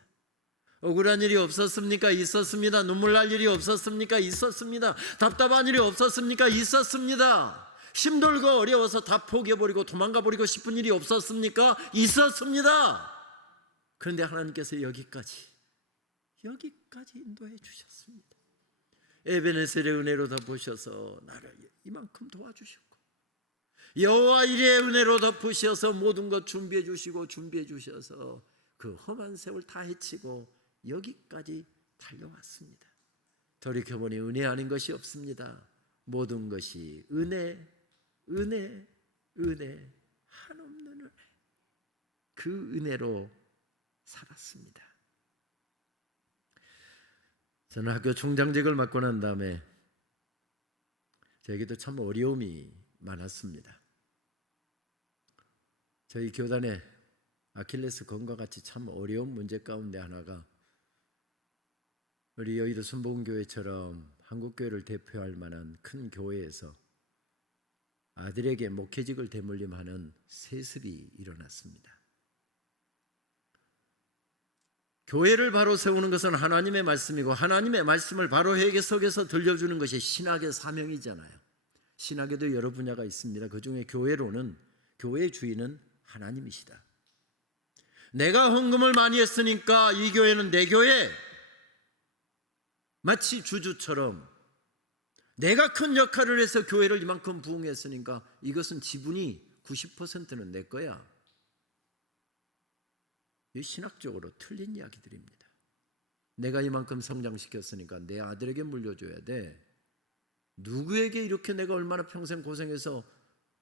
억울한 일이 없었습니까? 있었습니다. 눈물 날 일이 없었습니까? 있었습니다. 답답한 일이 없었습니까? 있었습니다. 힘들고 어려워서 다 포기해버리고 도망가버리고 싶은 일이 없었습니까? 있었습니다. 그런데 하나님께서 여기까지 인도해 주셨습니다. 에베네셀의 은혜로 덮으셔서 나를 이만큼 도와주셨고, 여호와 이레의 은혜로 덮으셔서 모든 것 준비해 주셔서 그 험한 세월 다 헤치고 여기까지 달려왔습니다. 돌이켜보니 은혜 아닌 것이 없습니다. 모든 것이 은혜, 한없는 은혜. 그 은혜로 살았습니다. 저는 학교 총장직을 맡고 난 다음에 저에게도 참 어려움이 많았습니다. 저희 교단의 아킬레스 건과 같이 참 어려운 문제 가운데 하나가, 우리 여의도 순복음교회처럼 한국교회를 대표할 만한 큰 교회에서 아들에게 목회직을 대물림하는 세습이 일어났습니다. 교회를 바로 세우는 것은 하나님의 말씀이고, 하나님의 말씀을 바로 회개 속에서 들려주는 것이 신학의 사명이잖아요. 신학에도 여러 분야가 있습니다. 그 중에 교회로는, 교회의 주인은 하나님이시다. 내가 헌금을 많이 했으니까 이 교회는 내 교회, 마치 주주처럼 내가 큰 역할을 해서 교회를 이만큼 부흥했으니까 이것은 지분이 90%는 내 거야. 이 신학적으로 틀린 이야기들입니다. 내가 이만큼 성장시켰으니까 내 아들에게 물려줘야 돼. 누구에게 이렇게 내가 얼마나 평생 고생해서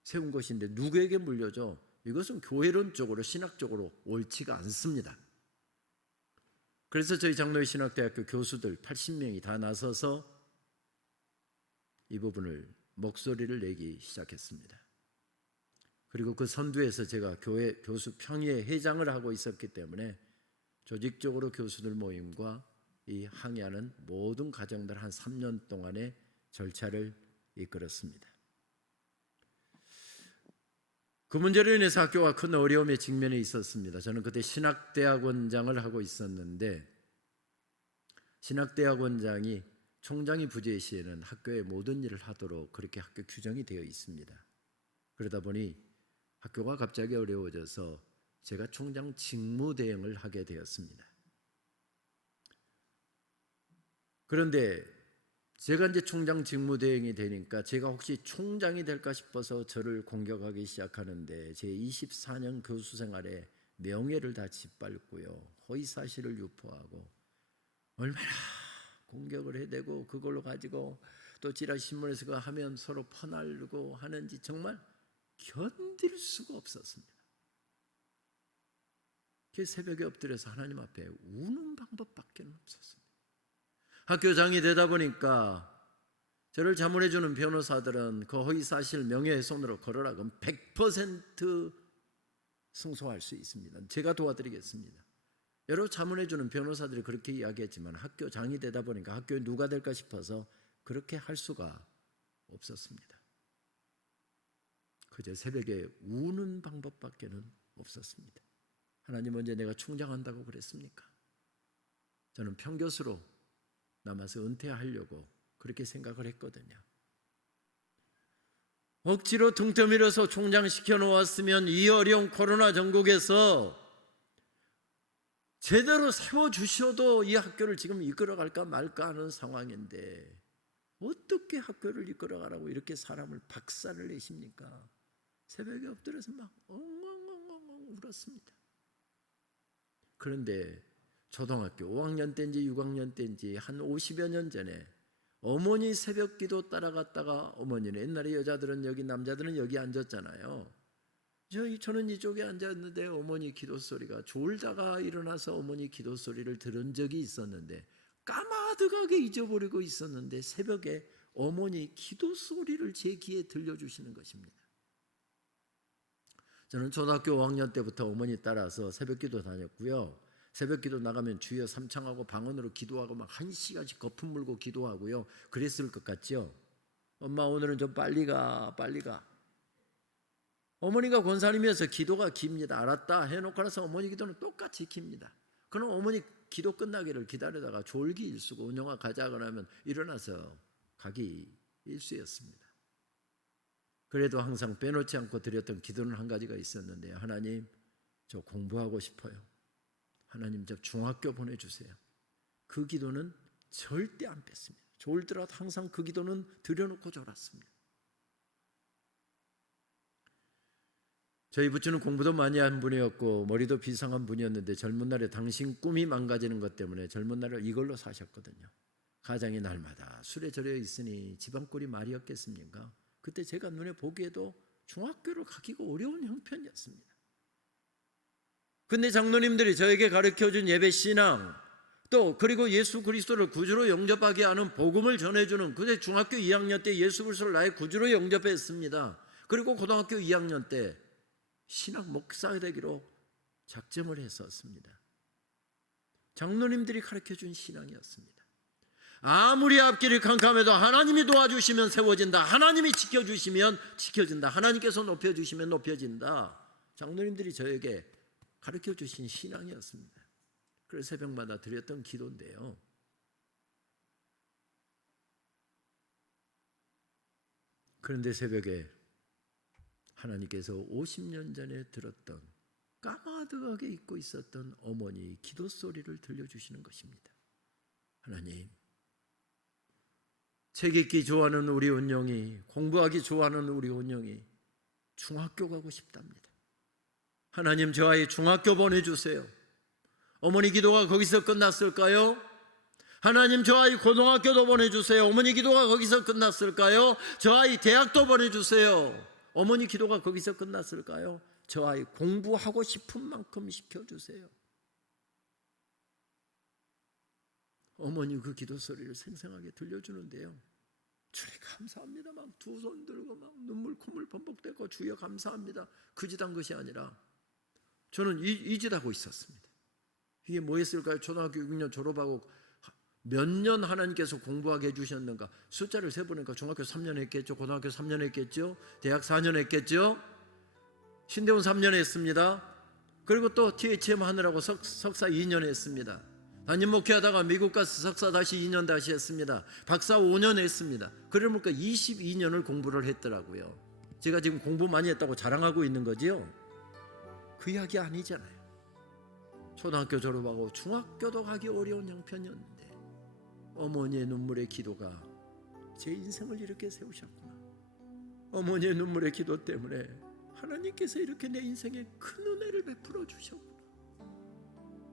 세운 것인데 누구에게 물려줘? 이것은 교회론적으로, 신학적으로 옳지가 않습니다. 그래서 저희 장로회 신학대학교 교수들 80명이 다 나서서 이 부분을 목소리를 내기 시작했습니다. 그리고 그 선두에서 제가 교회 교수 평의회 회장을 하고 있었기 때문에 조직적으로 교수들 모임과 이 항의하는 모든 과정들 한 3년 동안의 절차를 이끌었습니다. 그 문제로 인해서 학교가 큰 어려움에 직면해 있었습니다. 저는 그때 신학대학원장을 하고 있었는데, 신학대학원장이 총장이 부재의 시에는 학교의 모든 일을 하도록 그렇게 학교 규정이 되어 있습니다. 그러다 보니 학교가 갑자기 어려워져서 제가 총장 직무대행을 하게 되었습니다. 그런데 제가 이제 총장 직무대행이 되니까 제가 혹시 총장이 될까 싶어서 저를 공격하기 시작하는데, 제 24년 교수 생활에 명예를 다 짓밟고요, 허위사실을 유포하고 얼마나 공격을 해대고 그걸로 가지고 또 찌라시 신문에서 그거 하면 서로 퍼날르고 하는지 정말 견딜 수가 없었습니다. 그 새벽에 엎드려서 하나님 앞에 우는 방법밖에 없었습니다. 학교장이 되다 보니까 저를 자문해주는 변호사들은 그 허위사실 명예훼손으로 걸어라 그럼 100% 승소할 수 있습니다. 제가 도와드리겠습니다. 여러 자문해주는 변호사들이 그렇게 이야기했지만 학교장이 되다 보니까 학교에 누가 될까 싶어서 그렇게 할 수가 없었습니다. 그저 새벽에 우는 방법밖에 없었습니다. 하나님, 언제 내가 총장한다고 그랬습니까? 저는 평교수로 남아서 은퇴하려고 그렇게 생각을 했거든요. 억지로 등 떠밀어서 총장 시켜놓았으면 이 어려운 코로나 전국에서 제대로 세워주셔도 이 학교를 지금 이끌어갈까 말까 하는 상황인데 어떻게 학교를 이끌어가라고 이렇게 사람을 박살을 내십니까? 새벽에 엎드려서 막 엉엉엉엉 울었습니다. 그런데 초등학교 5학년 때인지 6학년 때인지 한 50여 년 전에 어머니 새벽 기도 따라갔다가, 어머니는 옛날에 여자들은 여기 남자들은 여기 앉았잖아요. 저는 이쪽에 앉았는데 어머니 기도 소리가, 졸다가 일어나서 어머니 기도 소리를 들은 적이 있었는데 까마득하게 잊어버리고 있었는데 새벽에 어머니 기도 소리를 제 귀에 들려주시는 것입니다. 저는 초등학교 5학년 때부터 어머니 따라서 새벽 기도 다녔고요. 새벽 기도 나가면 주여 삼창하고 방언으로 기도하고 막 1시간씩 거품 물고 기도하고요. 그랬을 것 같죠? 엄마 오늘은 좀 빨리 가. 어머니가 권사님이어서 기도가 깁니다. 알았다 해놓고 나서 어머니 기도는 똑같이 깁니다. 그럼 어머니 기도 끝나기를 기다리다가 졸기 일수고 은영아 가자 그러면 일어나서 가기 일수였습니다. 그래도 항상 빼놓지 않고 드렸던 기도는 한 가지가 있었는데요. 하나님, 저 공부하고 싶어요. 하나님, 저 중학교 보내주세요. 그 기도는 절대 안 뺐습니다. 졸더라도 항상 그 기도는 드려놓고 졸았습니다. 저희 부처는 공부도 많이 한 분이었고 머리도 비상한 분이었는데 젊은 날에 당신 꿈이 망가지는 것 때문에 젊은 날을 이걸로 사셨거든요. 가장이 날마다 술에 절여 있으니 집안꼴이 말이었겠습니까? 그때 제가 눈에 보기에도 중학교를 가기가 어려운 형편이었습니다. 근데 장로님들이 저에게 가르쳐준 예배 신앙, 또 그리고 예수 그리스도를 구주로 영접하게 하는 복음을 전해주는, 그때 중학교 2학년 때 예수 그리스도를 나의 구주로 영접했습니다. 그리고 고등학교 2학년 때 신학 목사가 되기로 작정을 했었습니다. 장로님들이 가르쳐준 신앙이었습니다. 아무리 앞길이 캄캄해도 하나님이 도와주시면 세워진다. 하나님이 지켜주시면 지켜진다. 하나님께서 높여주시면 높여진다. 장로님들이 저에게 가르쳐주신 신앙이었습니다. 그래서 새벽마다 드렸던 기도인데요. 그런데 새벽에 하나님께서 50년 전에 들었던, 까마득하게 잊고 있었던 어머니 기도 소리를 들려주시는 것입니다. 하나님, 책 읽기 좋아하는 우리 은영이, 공부하기 좋아하는 우리 은영이 중학교 가고 싶답니다. 하나님, 저 아이 중학교 보내주세요. 어머니 기도가 거기서 끝났을까요? 하나님, 저 아이 고등학교도 보내주세요. 어머니 기도가 거기서 끝났을까요? 저 아이 대학도 보내주세요. 어머니 기도가 거기서 끝났을까요? 저 아이 공부하고 싶은 만큼 시켜주세요. 어머니 그 기도 소리를 생생하게 들려주는데요. 주님 감사합니다. 막 두 손 들고 막 눈물 콧물 범벅대고 주여 감사합니다. 그 짓 한 것이 아니라 저는 이 짓 하고 있었습니다. 이게 뭐였을까요? 초등학교 6년 졸업하고 몇 년 하나님께서 공부하게 해주셨는가? 숫자를 세보니까 중학교 3년 했겠죠. 고등학교 3년 했겠죠. 대학 4년 했겠죠. 신대원 3년 했습니다. 그리고 또 THM 하느라고 석사 2년 했습니다. 담임 목회하다가 미국 가서 석사 다시 2년 다시 했습니다. 박사 5년 했습니다. 그러니까 22년을 공부를 했더라고요. 제가 지금 공부 많이 했다고 자랑하고 있는 거지요? 그 이야기 아니잖아요. 초등학교 졸업하고 중학교도 가기 어려운 형편이었는데 어머니의 눈물의 기도가 제 인생을 이렇게 세우셨구나. 어머니의 눈물의 기도 때문에 하나님께서 이렇게 내 인생에 큰 은혜를 베풀어 주셨구나.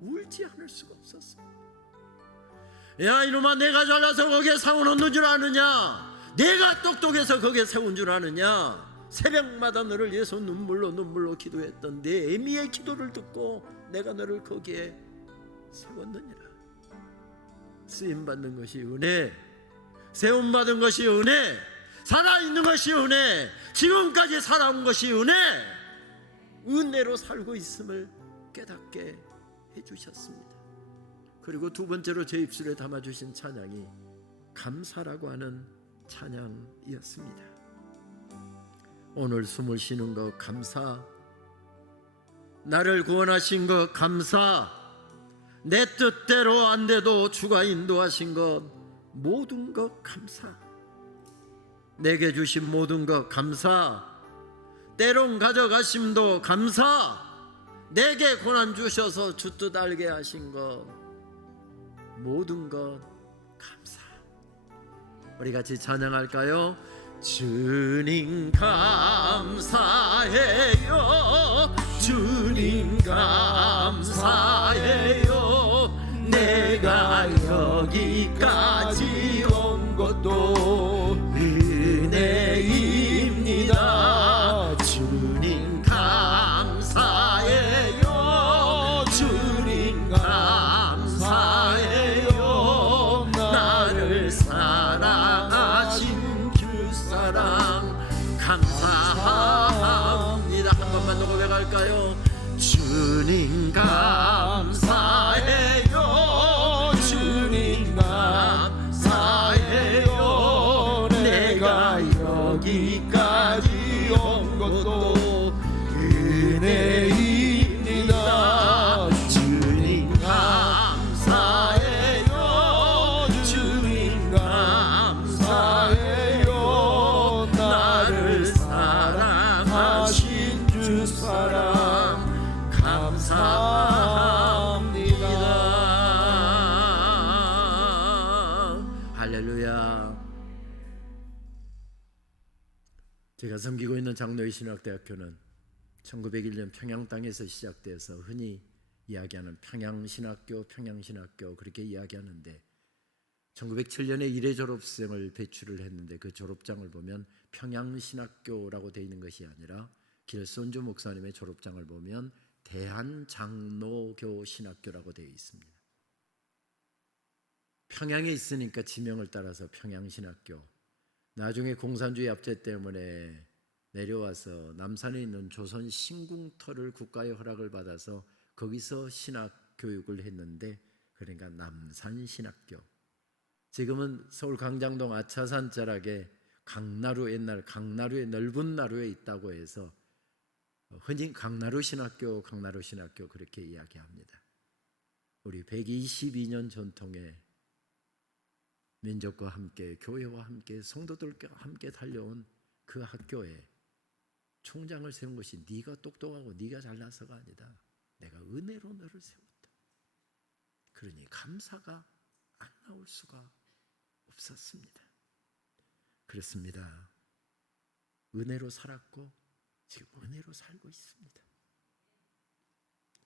울지 않을 수가 없었어요. 야 이놈아, 내가 잘나서 거기에 세워 놓는 줄 아느냐? 내가 똑똑해서 거기에 세운 줄 아느냐? 새벽마다 너를 위해서 눈물로 기도했던 내 애미의 기도를 듣고 내가 너를 거기에 세웠느니라. 쓰임받는 것이 은혜, 세움받은 것이 은혜, 살아있는 것이 은혜, 지금까지 살아온 것이 은혜, 은혜로 살고 있음을 깨닫게 해주셨습니다. 그리고 두 번째로 제 입술에 담아주신 찬양이 감사라고 하는 찬양이었습니다. 오늘 숨을 쉬는 것 감사, 나를 구원하신 것 감사, 내 뜻대로 안 돼도 주가 인도하신 것 모든 것 감사, 내게 주신 모든 것 감사, 때론 가져가심도 감사, 내게 고난 주셔서 주뜻 알게 하신 것 모든 것 감사. 우리 같이 찬양할까요? 주님 감사해요. 주님 감사해요. 내가 여기까지 온 것도 은혜입니다. 주님 감사해요. 주님 감사해요. 나를 사랑하신 주 사랑 감사합니다. 한 번만 더 고백할까요? 주님 감사해요. 주님 감사해요. 내가 여기까지 온 것도 은혜입니다. 주님 감사해요. 주님 감사해요. 나를 사랑하신 주 사랑 감사합니다. 할렐루야. 제가 섬기고 있는 장로의 신학대학교는 1901년 평양 땅에서 시작돼서 흔히 이야기하는 평양신학교 그렇게 이야기하는데 1907년에 1회 졸업생을 배출을 했는데 그 졸업장을 보면 평양신학교라고 되어 있는 것이 아니라 길손주 목사님의 졸업장을 보면 대한장로교 신학교라고 되어 있습니다. 평양에 있으니까 지명을 따라서 평양신학교. 나중에 공산주의 압제 때문에 내려와서 남산에 있는 조선 신궁터를 국가의 허락을 받아서 거기서 신학 교육을 했는데 그러니까 남산신학교. 지금은 서울 강장동 아차산 자락에 강나루, 옛날 강나루의 넓은 나루에 있다고 해서 흔히 강나루 신학교 그렇게 이야기합니다. 우리 122년 전통의 민족과 함께 교회와 함께 성도들과 함께 달려온 그 학교에 총장을 세운 것이 네가 똑똑하고 네가 잘나서가 아니다. 내가 은혜로 너를 세웠다. 그러니 감사가 안 나올 수가 없었습니다. 그렇습니다. 은혜로 살았고 지금 은혜로 살고 있습니다.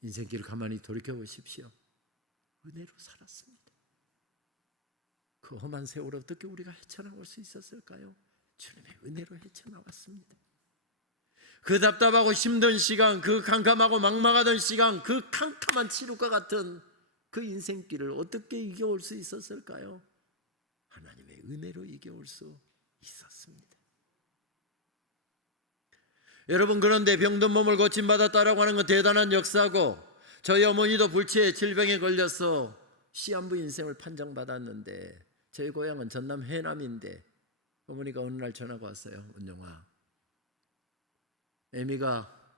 인생길을 가만히 돌이켜 보십시오. 은혜로 살았습니다. 그 험한 세월 어떻게 우리가 헤쳐나올 수 있었을까요? 주님의 은혜로 헤쳐나왔습니다. 그 답답하고 힘든 시간, 그 캄캄하고 막막하던 시간, 그 캄캄한 지옥과 같은 그 인생길을 어떻게 이겨올 수 있었을까요? 하나님의 은혜로 이겨올 수 있었습니다. 여러분, 그런데 병든 몸을 고침받았다라고 하는 건 대단한 역사고, 저희 어머니도 불치의 질병에 걸려서 시한부 인생을 판정받았는데 저희 고향은 전남 해남인데 어머니가 어느 날 전화가 왔어요. 은영아, 애미가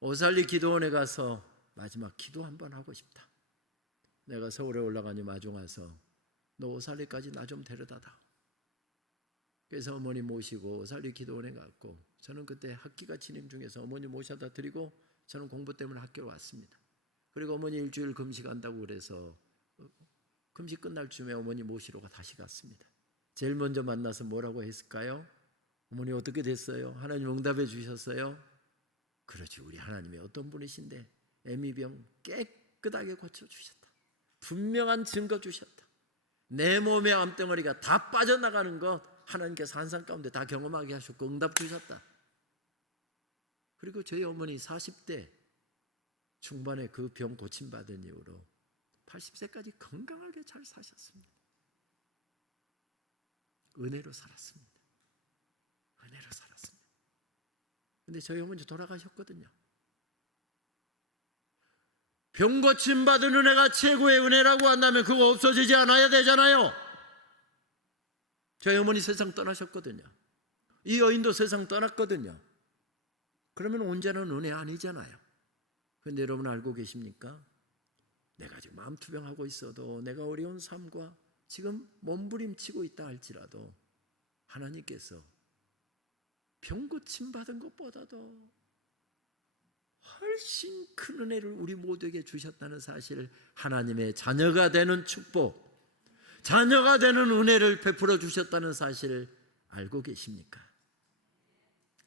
오살리 기도원에 가서 마지막 기도 한번 하고 싶다. 내가 서울에 올라가니 마중 와서 너 오살리까지 나 좀 데려다다. 그래서 어머니 모시고 오살리 기도원에 갔고, 저는 그때 학기가 진행 중에서 어머니 모셔다 드리고 저는 공부 때문에 학교에 왔습니다. 그리고 어머니 일주일 금식한다고 그래서 금식 끝날 쯤에 어머니 모시러 다시 갔습니다. 제일 먼저 만나서 뭐라고 했을까요? 어머니 어떻게 됐어요? 하나님 응답해 주셨어요? 그렇지, 우리 하나님이 어떤 분이신데 애미병 깨끗하게 고쳐주셨다. 분명한 증거 주셨다. 내 몸의 암덩어리가 다 빠져나가는 것 하나님께서 한상 가운데 다 경험하게 하셨고 응답 주셨다. 그리고 저희 어머니 40대 중반에 그 병 고침받은 이후로 80세까지 건강하게 잘 사셨습니다. 은혜로 살았습니다. 은혜로 살았습니다. 근데 저희 어머니 돌아가셨거든요. 병 고침받은 은혜가 최고의 은혜라고 한다면 그거 없어지지 않아야 되잖아요. 저희 어머니 세상 떠나셨거든요. 이 여인도 세상 떠났거든요. 그러면 언제는 은혜 아니잖아요. 그런데 여러분 알고 계십니까? 내가 지금 암투병하고 있어도, 내가 어려운 삶과 지금 몸부림치고 있다 할지라도 하나님께서 병 고침 받은 것보다도 훨씬 큰 은혜를 우리 모두에게 주셨다는 사실을, 하나님의 자녀가 되는 축복, 자녀가 되는 은혜를 베풀어 주셨다는 사실을 알고 계십니까?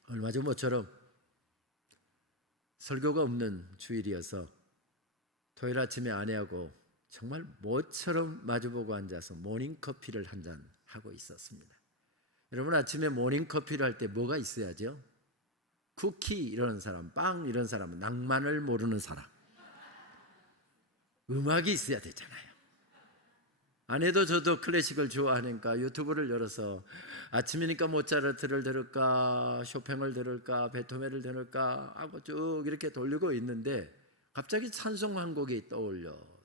얼마 전 모처럼 설교가 없는 주일이어서 토요일 아침에 아내하고 정말 모처럼 마주보고 앉아서 모닝커피를 한잔 하고 있었습니다. 여러분, 아침에 모닝커피를 할 때 뭐가 있어야죠? 쿠키 이런 사람, 빵 이런 사람은 낭만을 모르는 사람, 음악이 있어야 되잖아요. 아내도 저도 클래식을 좋아하니까 유튜브를 열어서 아침이니까 모차르트를 들을까, 쇼팽을 들을까, 베토벤을 들을까 하고 쭉 이렇게 돌리고 있는데 갑자기 찬송 한 곡이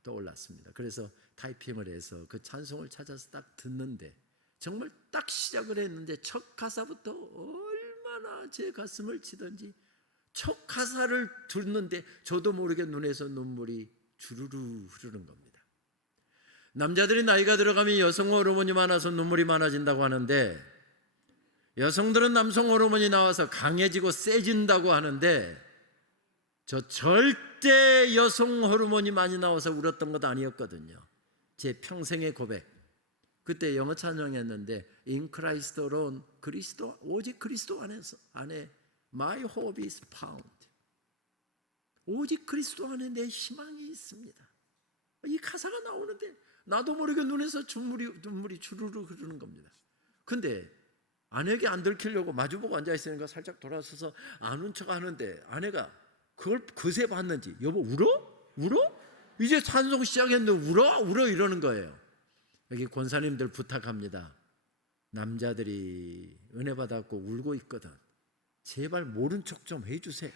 떠올랐습니다. 그래서 타이핑을 해서 그 찬송을 찾아서 딱 듣는데, 정말 딱 시작을 했는데 첫 가사부터 얼마나 제 가슴을 치던지, 첫 가사를 듣는데 저도 모르게 눈에서 눈물이 주르르 흐르는 겁니다. 남자들이 나이가 들어가면 여성 호르몬이 많아서 눈물이 많아진다고 하는데, 여성들은 남성 호르몬이 나와서 강해지고 세진다고 하는데, 저 절대 여성 호르몬이 많이 나와서 울었던 것 아니었거든요. 제 평생의 고백. 그때 영어 찬양했는데 In Christ alone, 그리스도, 오직 그리스도 안에 My hope is found. 오직 그리스도 안에 내 희망이 있습니다. 이 가사가 나오는데 나도 모르게 눈에서 눈물이 주르르 흐르는 겁니다. 근데 아내에게 안 들키려고 마주보고 앉아있으니까 살짝 돌아서서 아는 척 하는데, 아내가 그걸 그새 봤는지 여보 울어? 이제 찬송 시작했는데 울어 이러는 거예요. 여기 권사님들 부탁합니다. 남자들이 은혜 받았고 울고 있거든, 제발 모른 척 좀 해주세요.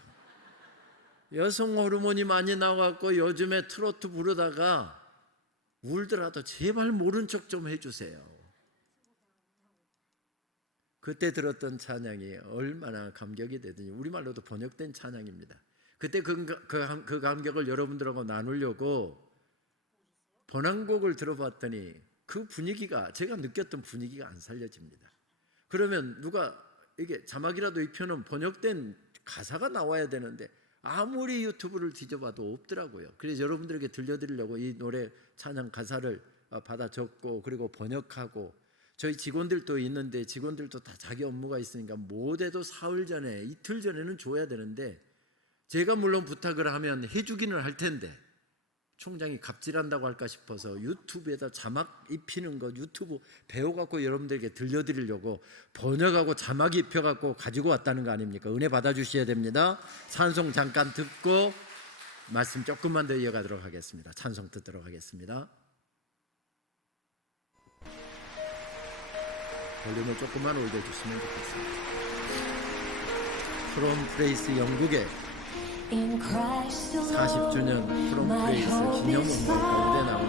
여성 호르몬이 많이 나와갖고 요즘에 트로트 부르다가 울더라도 제발 모른 척 좀 해주세요. 그때 들었던 찬양이 얼마나 감격이 되더니, 우리말로도 번역된 찬양입니다. 그때 그 감격을 여러분들하고 나누려고 번안곡을 들어봤더니 그 분위기가, 제가 느꼈던 분위기가 안 살려집니다. 그러면 누가 이게 자막이라도 입혀놓은 번역된 가사가 나와야 되는데 아무리 유튜브를 뒤져봐도 없더라고요. 그래서 여러분들에게 들려드리려고 이 노래 찬양 가사를 받아 적고 그리고 번역하고, 저희 직원들도 있는데 직원들도 다 자기 업무가 있으니까 못해도 사흘 전에, 이틀 전에는 줘야 되는데, 제가 물론 부탁을 하면 해주기는 할 텐데 총장이 갑질한다고 할까 싶어서 유튜브에다 자막 입히는 거 유튜브 배워갖고 여러분들에게 들려드리려고 번역하고 자막 입혀갖고 가지고 왔다는 거 아닙니까? 은혜 받아주셔야 됩니다. 찬송 잠깐 듣고 말씀 조금만 더 이어가도록 하겠습니다. 찬송 듣도록 하겠습니다. 볼륨을 조금만 올려주시면 좋겠습니다. 프롬 프레이스 영국의 40주년 프롬 프레이스 기념 음악 가운데 나오는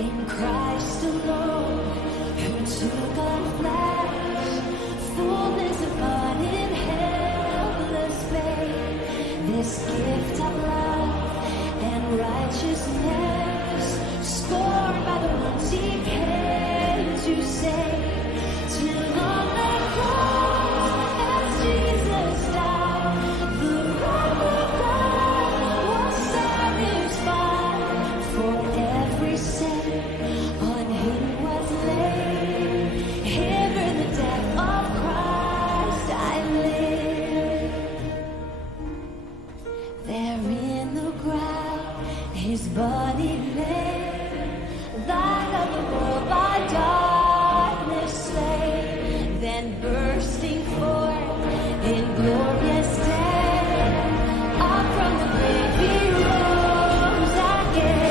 In Christ alone, who took on flesh, fullness of God in helpless faith, this gift of love and righteousness, scorned by the ones He came to save, till on that cross as Jesus died, the wrath of God was satisfied for every sin. His body lay, light of the world by darkness slain, then bursting forth in glorious day, up from the grave He rose again.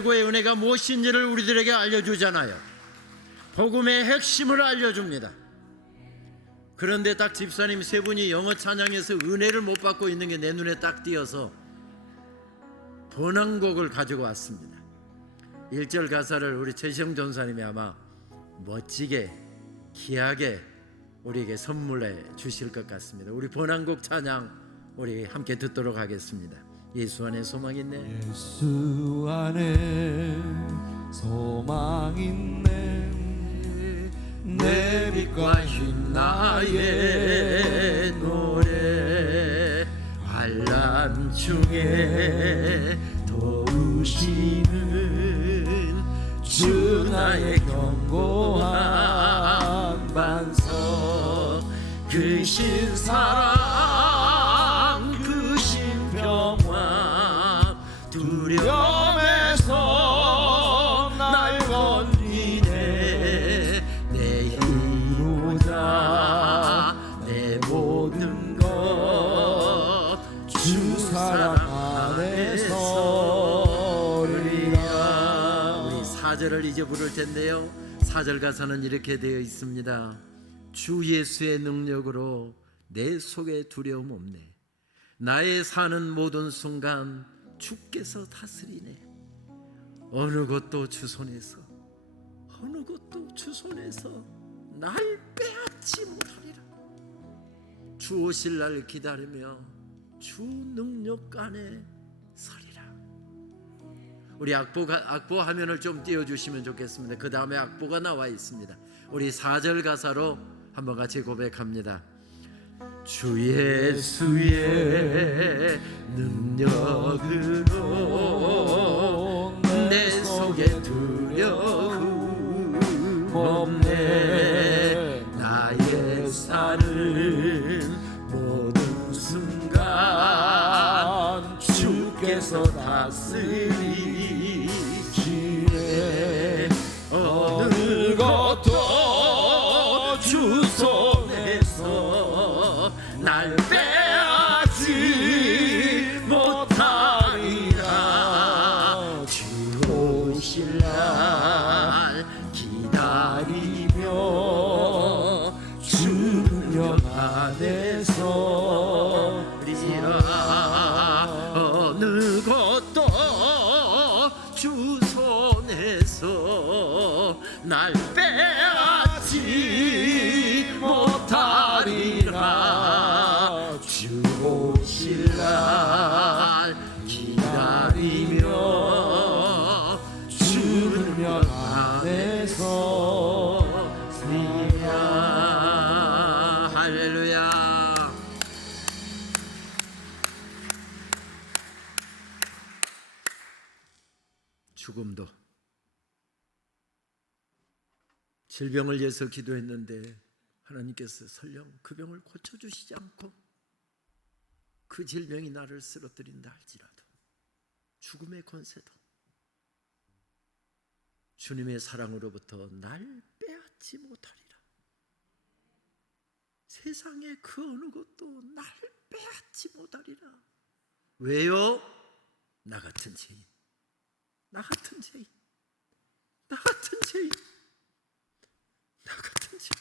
최고의 은혜가 무엇인지를 우리들에게 알려주잖아요. 복음의 핵심을 알려줍니다. 그런데 딱 집사님 세 분이 영어 찬양에서 은혜를 못 받고 있는 게 내 눈에 딱 띄어서 번안곡을 가지고 왔습니다. 1절 가사를 우리 최시영 전사님이 아마 멋지게 귀하게 우리에게 선물해 주실 것 같습니다. 우리 번안곡 찬양 우리 함께 듣도록 하겠습니다. 예수 안에 소망 있네. 예수 안에 소망 있네. 내 빛과 흰 나의 노래 환난 중에 도우시는 주 나의 견고한 반석 그 신사랑 그 신평화 두려움에서 날 건지네 내 힘으로다 내 모든 것 주 사랑 안에서 우리가 우리 4절을 이제 부를 텐데요. 4절 가사는 이렇게 되어 있습니다. 주 예수의 능력으로 내 속에 두려움 없네. 나의 사는 모든 순간 주께서 다스리네. 어느 것도 주 손에서 어느 것도 주 손에서 날 빼앗지 못하리라. 주 오실 날 기다리며 주 능력 안에 서리라. 우리 악보 화면을 좀 띄워주시면 좋겠습니다. 그 다음에 악보가 나와 있습니다. 우리 4절 가사로 한번 같이 고백합니다. 주 예수의 능력으로 내 속에 두려움 없네. 나의 사는 모든 순간 주께서 다스리시네. 어느 것도 주 손에서 날 빼앗지 못하리라. 주 오실 날 기다리며 주 능력 안에서 어느 것도 주 손에서 날 빼앗지 못하리라. 주 오실 날 기다리며 주 능력 안에서 서리라. 할렐루야. 죽음도 질병을 위해서 기도했는데 하나님께서 설령 그 병을 고쳐주시지 않고 그 질병이 나를 쓰러뜨린다 할지라도 죽음의 권세도 주님의 사랑으로부터 날 빼앗지 못하리라. 세상의 그 어느 것도 날 빼앗지 못하리라. 왜요? 나 같은 죄인, 나 같은 죄인, 나 같은 죄인, 나 같은 죄인,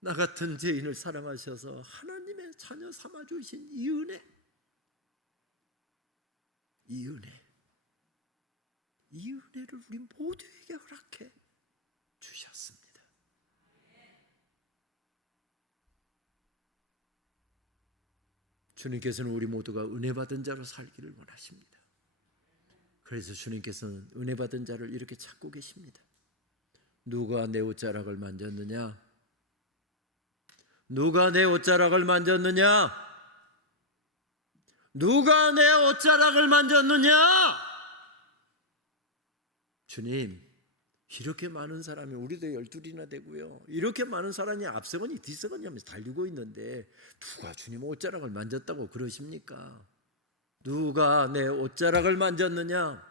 나 같은 죄인을 사랑하셔서 하나님의 자녀 삼아주신 이 은혜, 이 은혜, 이 은혜를 우리 모두에게 허락해 주셨습니다. 주님께서는 우리 모두가 은혜 받은 자로 살기를 원하십니다. 그래서 주님께서는 은혜 받은 자를 이렇게 찾고 계십니다. 누가 내 옷자락을 만졌느냐? 누가 내 옷자락을 만졌느냐? 누가 내 옷자락을 만졌느냐? 주님, 이렇게 많은 사람이 우리도 12이나 되고요, 이렇게 많은 사람이 앞서거니 뒤서거니 하면서 달리고 있는데 누가 주님 옷자락을 만졌다고 그러십니까? 누가 내 옷자락을 만졌느냐?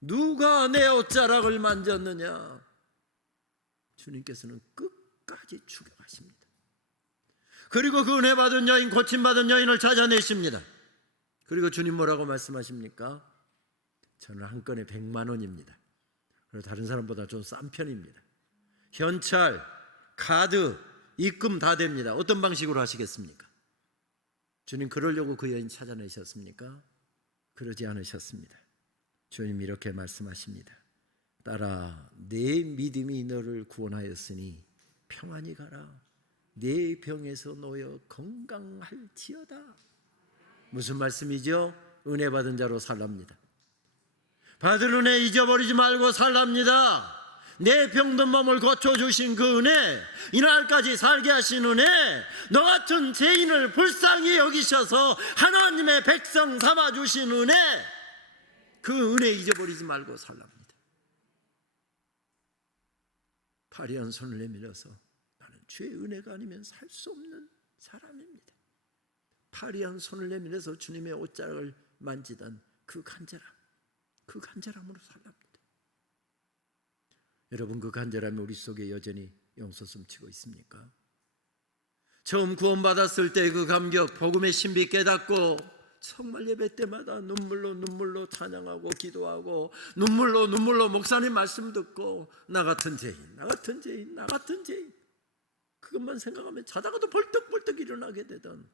누가 내 옷자락을 만졌느냐? 주님께서는 끝까지 추격하십니다. 그리고 그 은혜 받은 여인, 고침받은 여인을 찾아내십니다. 그리고 주님 뭐라고 말씀하십니까? 저는 한 건에 100만 원입니다. 그리고 다른 사람보다 좀 싼 편입니다. 현찰, 카드, 입금 다 됩니다. 어떤 방식으로 하시겠습니까? 주님 그러려고 그 여인 찾아내셨습니까? 그러지 않으셨습니다. 주님 이렇게 말씀하십니다. 딸아, 내 믿음이 너를 구원하였으니 평안히 가라. 내 병에서 놓여 건강할지어다. 무슨 말씀이죠? 은혜 받은 자로 살랍니다. 받은 은혜 잊어버리지 말고 살랍니다. 내 병든 몸을 고쳐주신 그 은혜, 이날까지 살게 하신 은혜, 너 같은 죄인을 불쌍히 여기셔서 하나님의 백성 삼아주신 은혜, 그 은혜 잊어버리지 말고 살랍니다. 파리한 손을 내밀어서 나는 주의 은혜가 아니면 살 수 없는 사람입니다. 파리한 손을 내밀어서 주님의 옷자락을 만지던 그 간절함으로 살랍니다. 여러분, 그 간절함이 우리 속에 여전히 용솟음치고 있습니까? 처음 구원받았을 때 그 감격, 복음의 신비 깨닫고 정말 예배 때마다 눈물로 찬양하고 기도하고 눈물로 목사님 말씀 듣고 나 같은 죄인 그것만 생각하면 자다가도 벌떡벌떡 일어나게 되던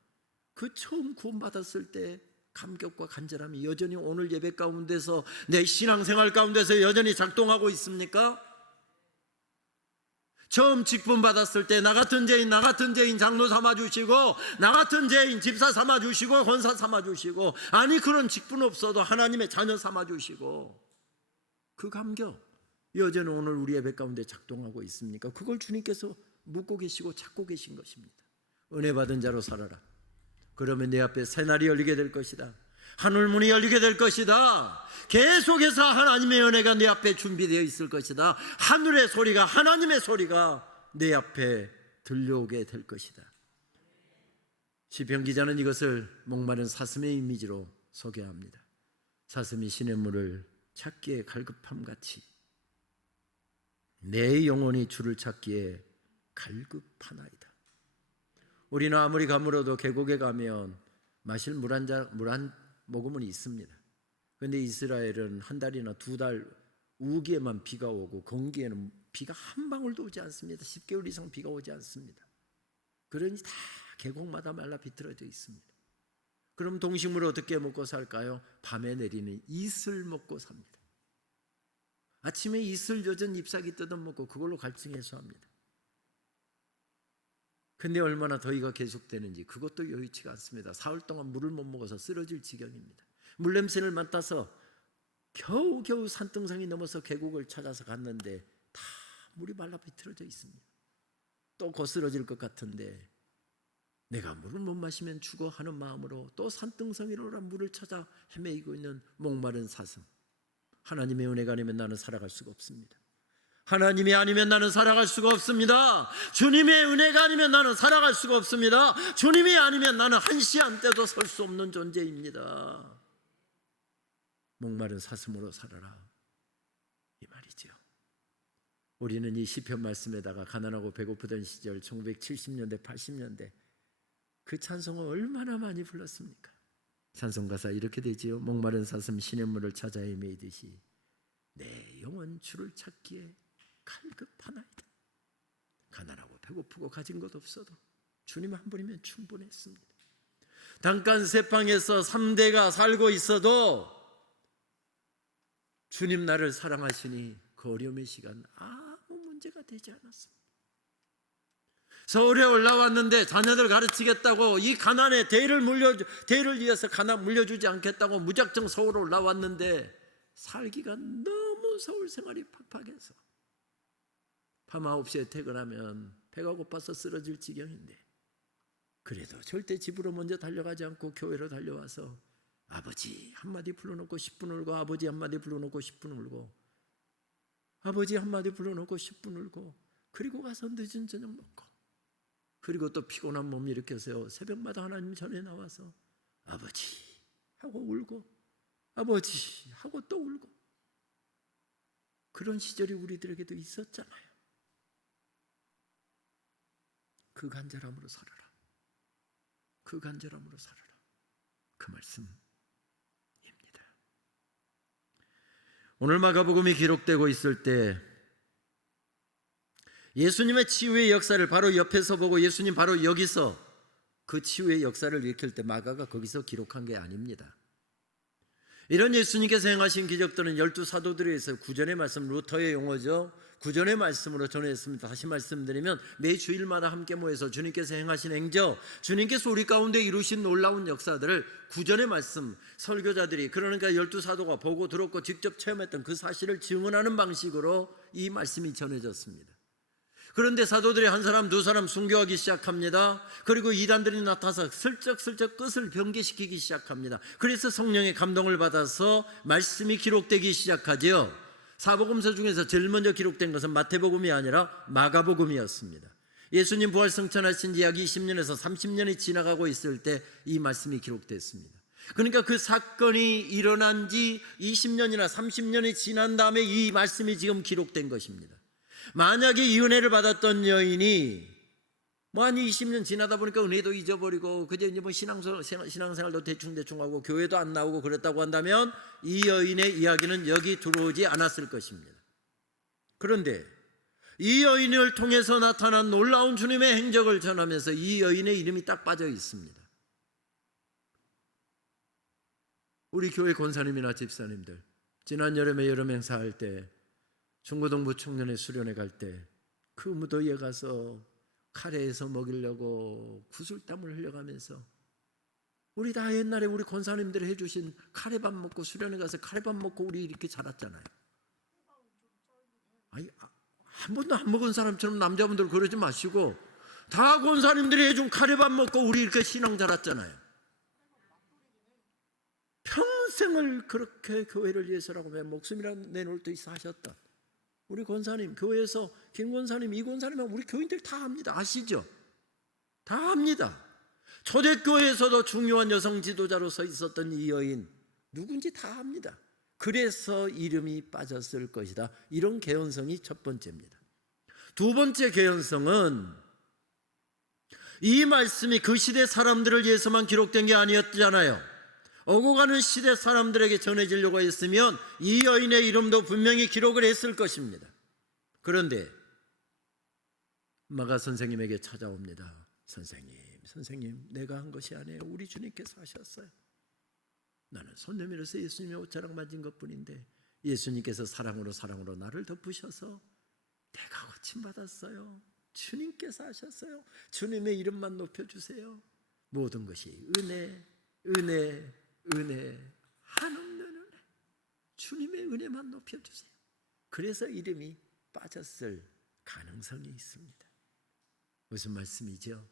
그 처음 구원받았을 때 감격과 간절함이 여전히 오늘 예배 가운데서 내 신앙생활 가운데서 여전히 작동하고 있습니까? 처음 직분 받았을 때 나 같은 죄인 장로 삼아주시고, 나 같은 죄인 집사 삼아주시고, 권사 삼아주시고, 아니 그런 직분 없어도 하나님의 자녀 삼아주시고, 그 감격 여전히 오늘 우리 예배 가운데 작동하고 있습니까? 그걸 주님께서 묻고 계시고 찾고 계신 것입니다. 은혜 받은 자로 살아라. 그러면 내 앞에 새날이 열리게 될 것이다. 하늘문이 열리게 될 것이다. 계속해서 하나님의 은혜가 내 앞에 준비되어 있을 것이다. 하늘의 소리가, 하나님의 소리가 내 앞에 들려오게 될 것이다. 시편 기자는 이것을 목마른 사슴의 이미지로 소개합니다. 사슴이 시냇물을 찾기에 갈급함같이 내 영혼이 주를 찾기에 갈급하나이다. 우리는 아무리 가물어도 계곡에 가면 마실 물 한 모금은 있습니다. 그런데 이스라엘은 한 달이나 두 달 우기에만 비가 오고 건기에는 비가 한 방울도 오지 않습니다. 10개월 이상 비가 오지 않습니다. 그러니 다 계곡마다 말라 비틀어져 있습니다. 그럼 동식물을 어떻게 먹고 살까요? 밤에 내리는 이슬 먹고 삽니다. 아침에 이슬 젖은 잎사귀 뜯어먹고 그걸로 갈증 해소합니다. 근데 얼마나 더위가 계속되는지 그것도 여의치가 않습니다. 사흘 동안 물을 못 먹어서 쓰러질 지경입니다. 물냄새를 맡아서 겨우겨우 산등성이 넘어서 계곡을 찾아서 갔는데 다 물이 말라 비틀어져 있습니다. 또 거스러질 것 같은데 내가 물을 못 마시면 죽어 하는 마음으로 또 산등성이로 물을 찾아 헤매이고 있는 목마른 사슴. 하나님의 은혜가 아니면 나는 살아갈 수가 없습니다. 하나님이 아니면 나는 살아갈 수가 없습니다. 주님의 은혜가 아니면 나는 살아갈 수가 없습니다. 주님이 아니면 나는 한시 한때도 설 수 없는 존재입니다. 목마른 사슴으로 살아라, 이 말이죠. 우리는 이 시편 말씀에다가 가난하고 배고프던 시절 1970년대 80년대 그 찬송을 얼마나 많이 불렀습니까? 찬송 가사 이렇게 되지요. 목마른 사슴 시냇물을 찾아 헤매이듯이 내 영혼 주를 찾기에 갈급하나이다. 가난하고 배고프고 가진 것 없어도 주님 한 분이면 충분했습니다. 잠깐 세방에서 3대가 살고 있어도 주님 나를 사랑하시니 그 어려움의 시간 아무 문제가 되지 않았습니다. 서울에 올라왔는데 자녀들 가르치겠다고 이 가난에 대를 이어서 가난 물려주지 않겠다고 무작정 서울 올라왔는데 살기가 너무 서울 생활이 팍팍해서 밤 9시에 퇴근하면 배가 고파서 쓰러질 지경인데 그래도 절대 집으로 먼저 달려가지 않고 교회로 달려와서 아버지 한마디 불러놓고 10분 울고 아버지 한마디 불러놓고 10분 울고 아버지 한마디 불러놓고 10분 울고 그리고 가서 늦은 저녁 먹고 그리고 또 피곤한 몸 일으켜서 새벽마다 하나님 전에 나와서 아버지 하고 울고 아버지 하고 또 울고 그런 시절이 우리들에게도 있었잖아요. 그 간절함으로 살아라. 그 간절함으로 살아라. 그 말씀 오늘 마가복음이 기록되고 있을 때 예수님의 치유의 역사를 바로 옆에서 보고 예수님 바로 여기서 그 치유의 역사를 일으킬 때 마가가 거기서 기록한 게 아닙니다. 이런 예수님께서 행하신 기적들은 12사도들에 의해서 구전의 말씀, 루터의 용어죠. 구전의 말씀으로 전했습니다. 다시 말씀드리면 매 주일마다 함께 모여서 주님께서 행하신 행적, 주님께서 우리 가운데 이루신 놀라운 역사들을 구전의 말씀, 설교자들이, 그러니까 12사도가 보고 들었고 직접 체험했던 그 사실을 증언하는 방식으로 이 말씀이 전해졌습니다. 그런데 사도들이 한 사람 두 사람 순교하기 시작합니다. 그리고 이단들이 나타나서 슬쩍슬쩍 끝을 변개시키기 시작합니다. 그래서 성령의 감동을 받아서 말씀이 기록되기 시작하지요. 사복음서 중에서 제일 먼저 기록된 것은 마태복음이 아니라 마가복음이었습니다. 예수님 부활 승천하신 지 약 20년에서 30년이 지나가고 있을 때 이 말씀이 기록됐습니다. 그러니까 그 사건이 일어난 지 20년이나 30년이 지난 다음에 이 말씀이 지금 기록된 것입니다. 만약에 이 은혜를 받았던 여인이 한 20년 지나다 보니까 은혜도 잊어버리고 그저 이제 신앙생활도 대충 하고 교회도 안 나오고 그랬다고 한다면 이 여인의 이야기는 여기 들어오지 않았을 것입니다. 그런데 이 여인을 통해서 나타난 놀라운 주님의 행적을 전하면서 이 여인의 이름이 딱 빠져 있습니다. 우리 교회 권사님이나 집사님들, 지난 여름에 여름 행사할 때 중고등부 청년회 수련회 갈 때 그 무더위에 가서 카레에서 먹이려고 구슬땀을 흘려가면서 우리 다 옛날에 우리 권사님들이 해주신 카레밥 먹고 수련회 가서 카레밥 먹고 우리 이렇게 자랐잖아요. 아니, 한 번도 안 먹은 사람처럼 남자분들 그러지 마시고 다 권사님들이 해준 카레밥 먹고 우리 이렇게 신앙 자랐잖아요. 평생을 그렇게 교회를 위해서라고 목숨이라도 내놓을 때 사셨다. 우리 권사님, 교회에서 김 권사님, 이 권사님은 우리 교인들 다 압니다. 아시죠? 다 압니다. 초대교회에서도 중요한 여성 지도자로 서 있었던 이 여인 누군지 다 압니다. 그래서 이름이 빠졌을 것이다. 이런 개연성이 첫 번째입니다. 두 번째 개연성은 이 말씀이 그 시대 사람들을 위해서만 기록된 게 아니었잖아요. 오고 가는 시대 사람들에게 전해지려고 했으면 이 여인의 이름도 분명히 기록을 했을 것입니다. 그런데 마가 선생님에게 찾아옵니다. 선생님, 내가 한 것이 아니에요. 우리 주님께서 하셨어요. 나는 손 내밀어서 예수님의 옷자락 만진 것뿐인데 예수님께서 사랑으로 나를 덮으셔서 내가 고침받았어요. 주님께서 하셨어요. 주님의 이름만 높여주세요. 모든 것이 은혜, 한없는 은혜, 주님의 은혜만 높여주세요. 그래서 이름이 빠졌을 가능성이 있습니다. 무슨 말씀이죠?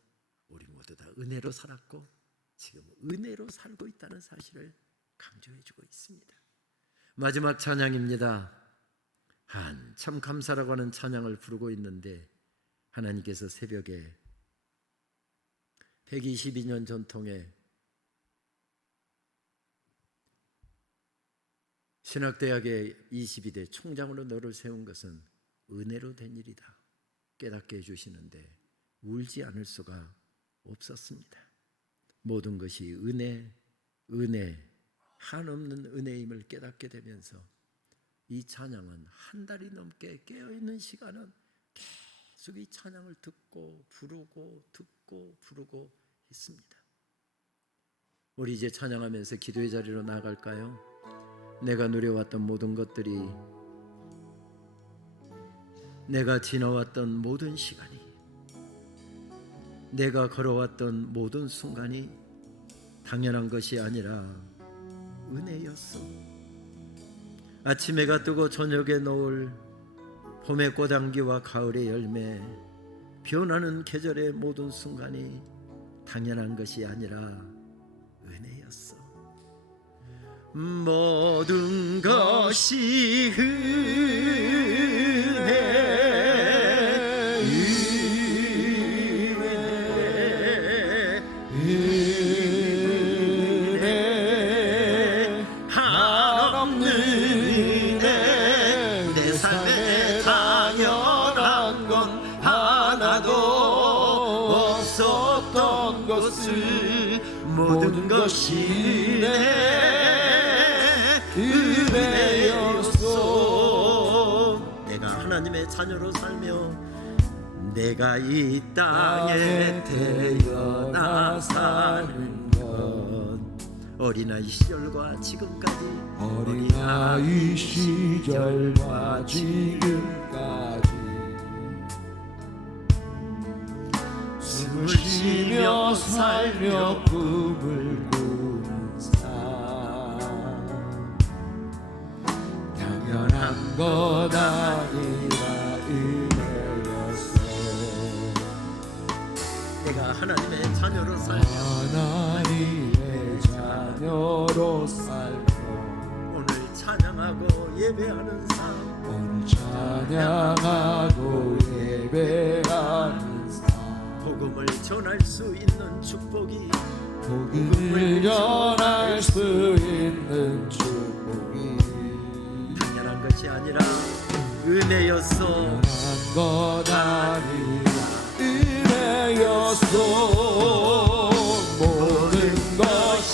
우리 모두 다 은혜로 살았고 지금 은혜로 살고 있다는 사실을 강조해주고 있습니다. 마지막 찬양입니다. 한참 감사라고 하는 찬양을 부르고 있는데 하나님께서 새벽에 122년 전통의 신학대학의 22대 총장으로 너를 세운 것은 은혜로 된 일이다 깨닫게 해주시는데 울지 않을 수가 없었습니다. 모든 것이 은혜, 한없는 은혜임을 깨닫게 되면서 이 찬양은 한 달이 넘게 깨어있는 시간은 계속 이 찬양을 듣고 부르고 있습니다. 우리 이제 찬양하면서 기도의 자리로 나아갈까요? 내가 누려왔던 모든 것들이, 내가 지나왔던 모든 시간이, 내가 걸어왔던 모든 순간이 당연한 것이 아니라 은혜였어. 아침 해가 뜨고 저녁에 노을, 봄의 꽃향기와 가을의 열매, 변하는 계절의 모든 순간이 당연한 것이 아니라 은혜였어. 모든 것이 은혜, 한없는 은혜, 내 삶에 당연한 건 하나도 없었던 것을 모든 것이 은혜였소. 자녀로 살며 내가 이 땅에 태어나 사는 것 어린아이 시절과 지금까지 어린아이 시절과 지금까지 숨을 쉬며 살며 꿈을 꾸는 삶 당연한 것 아니라 은혜였어 내가 하나님의 자녀로 살며 하나님의 자녀로 살며 오늘 찬양하고 예배하는 삶 오늘 찬양하고 예배하는 삶 복음을 전할 수 있는 축복이 복음을 전할 수 있는 축복이 당연한 것이 아니라 은혜였어. 당연한 것 아니라 은혜였어 모든 것이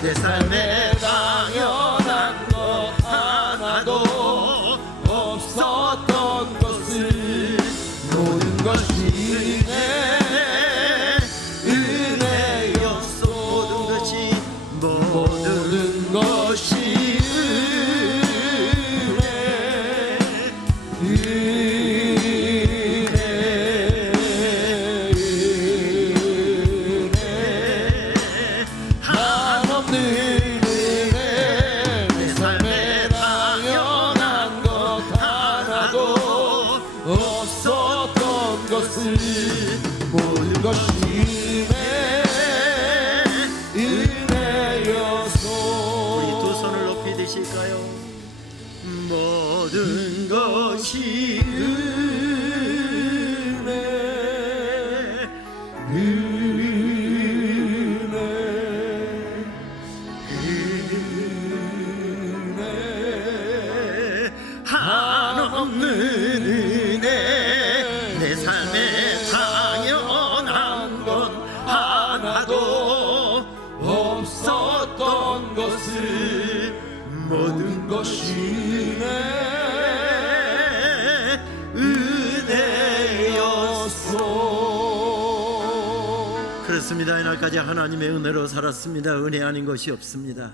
내 삶에 당연한 것 하나도 없었던 것을 모든 것이 은혜였소 모든 것이 없었던 것을 모든 것이 은혜였소 우리 두 손을 높이 드실까요? 모든 것이 은혜 한없는 은혜 내 삶에 당연한 것 하나도 없었던 것을 모든 것이 은혜였소 그렇습니다. 이날까지 하나님의 은혜로 살았습니다. 은혜 아닌 것이 없습니다.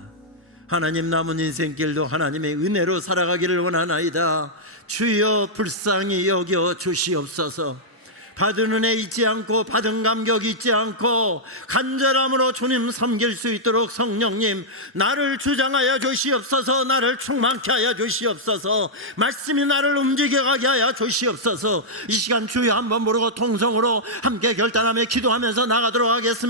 하나님 남은 인생길도 하나님의 은혜로 살아가기를 원하나이다. 주여 불쌍히 여겨 주시옵소서. 받은 은혜 잊지 않고 받은 감격 잊지 않고 간절함으로 주님 섬길 수 있도록 성령님 나를 주장하여 주시옵소서. 나를 충만케 하여 주시옵소서. 말씀이 나를 움직여가게 하여 주시옵소서. 이 시간 주여 한번 부르고 통성으로 함께 결단하며 기도하면서 나가도록 하겠습니다.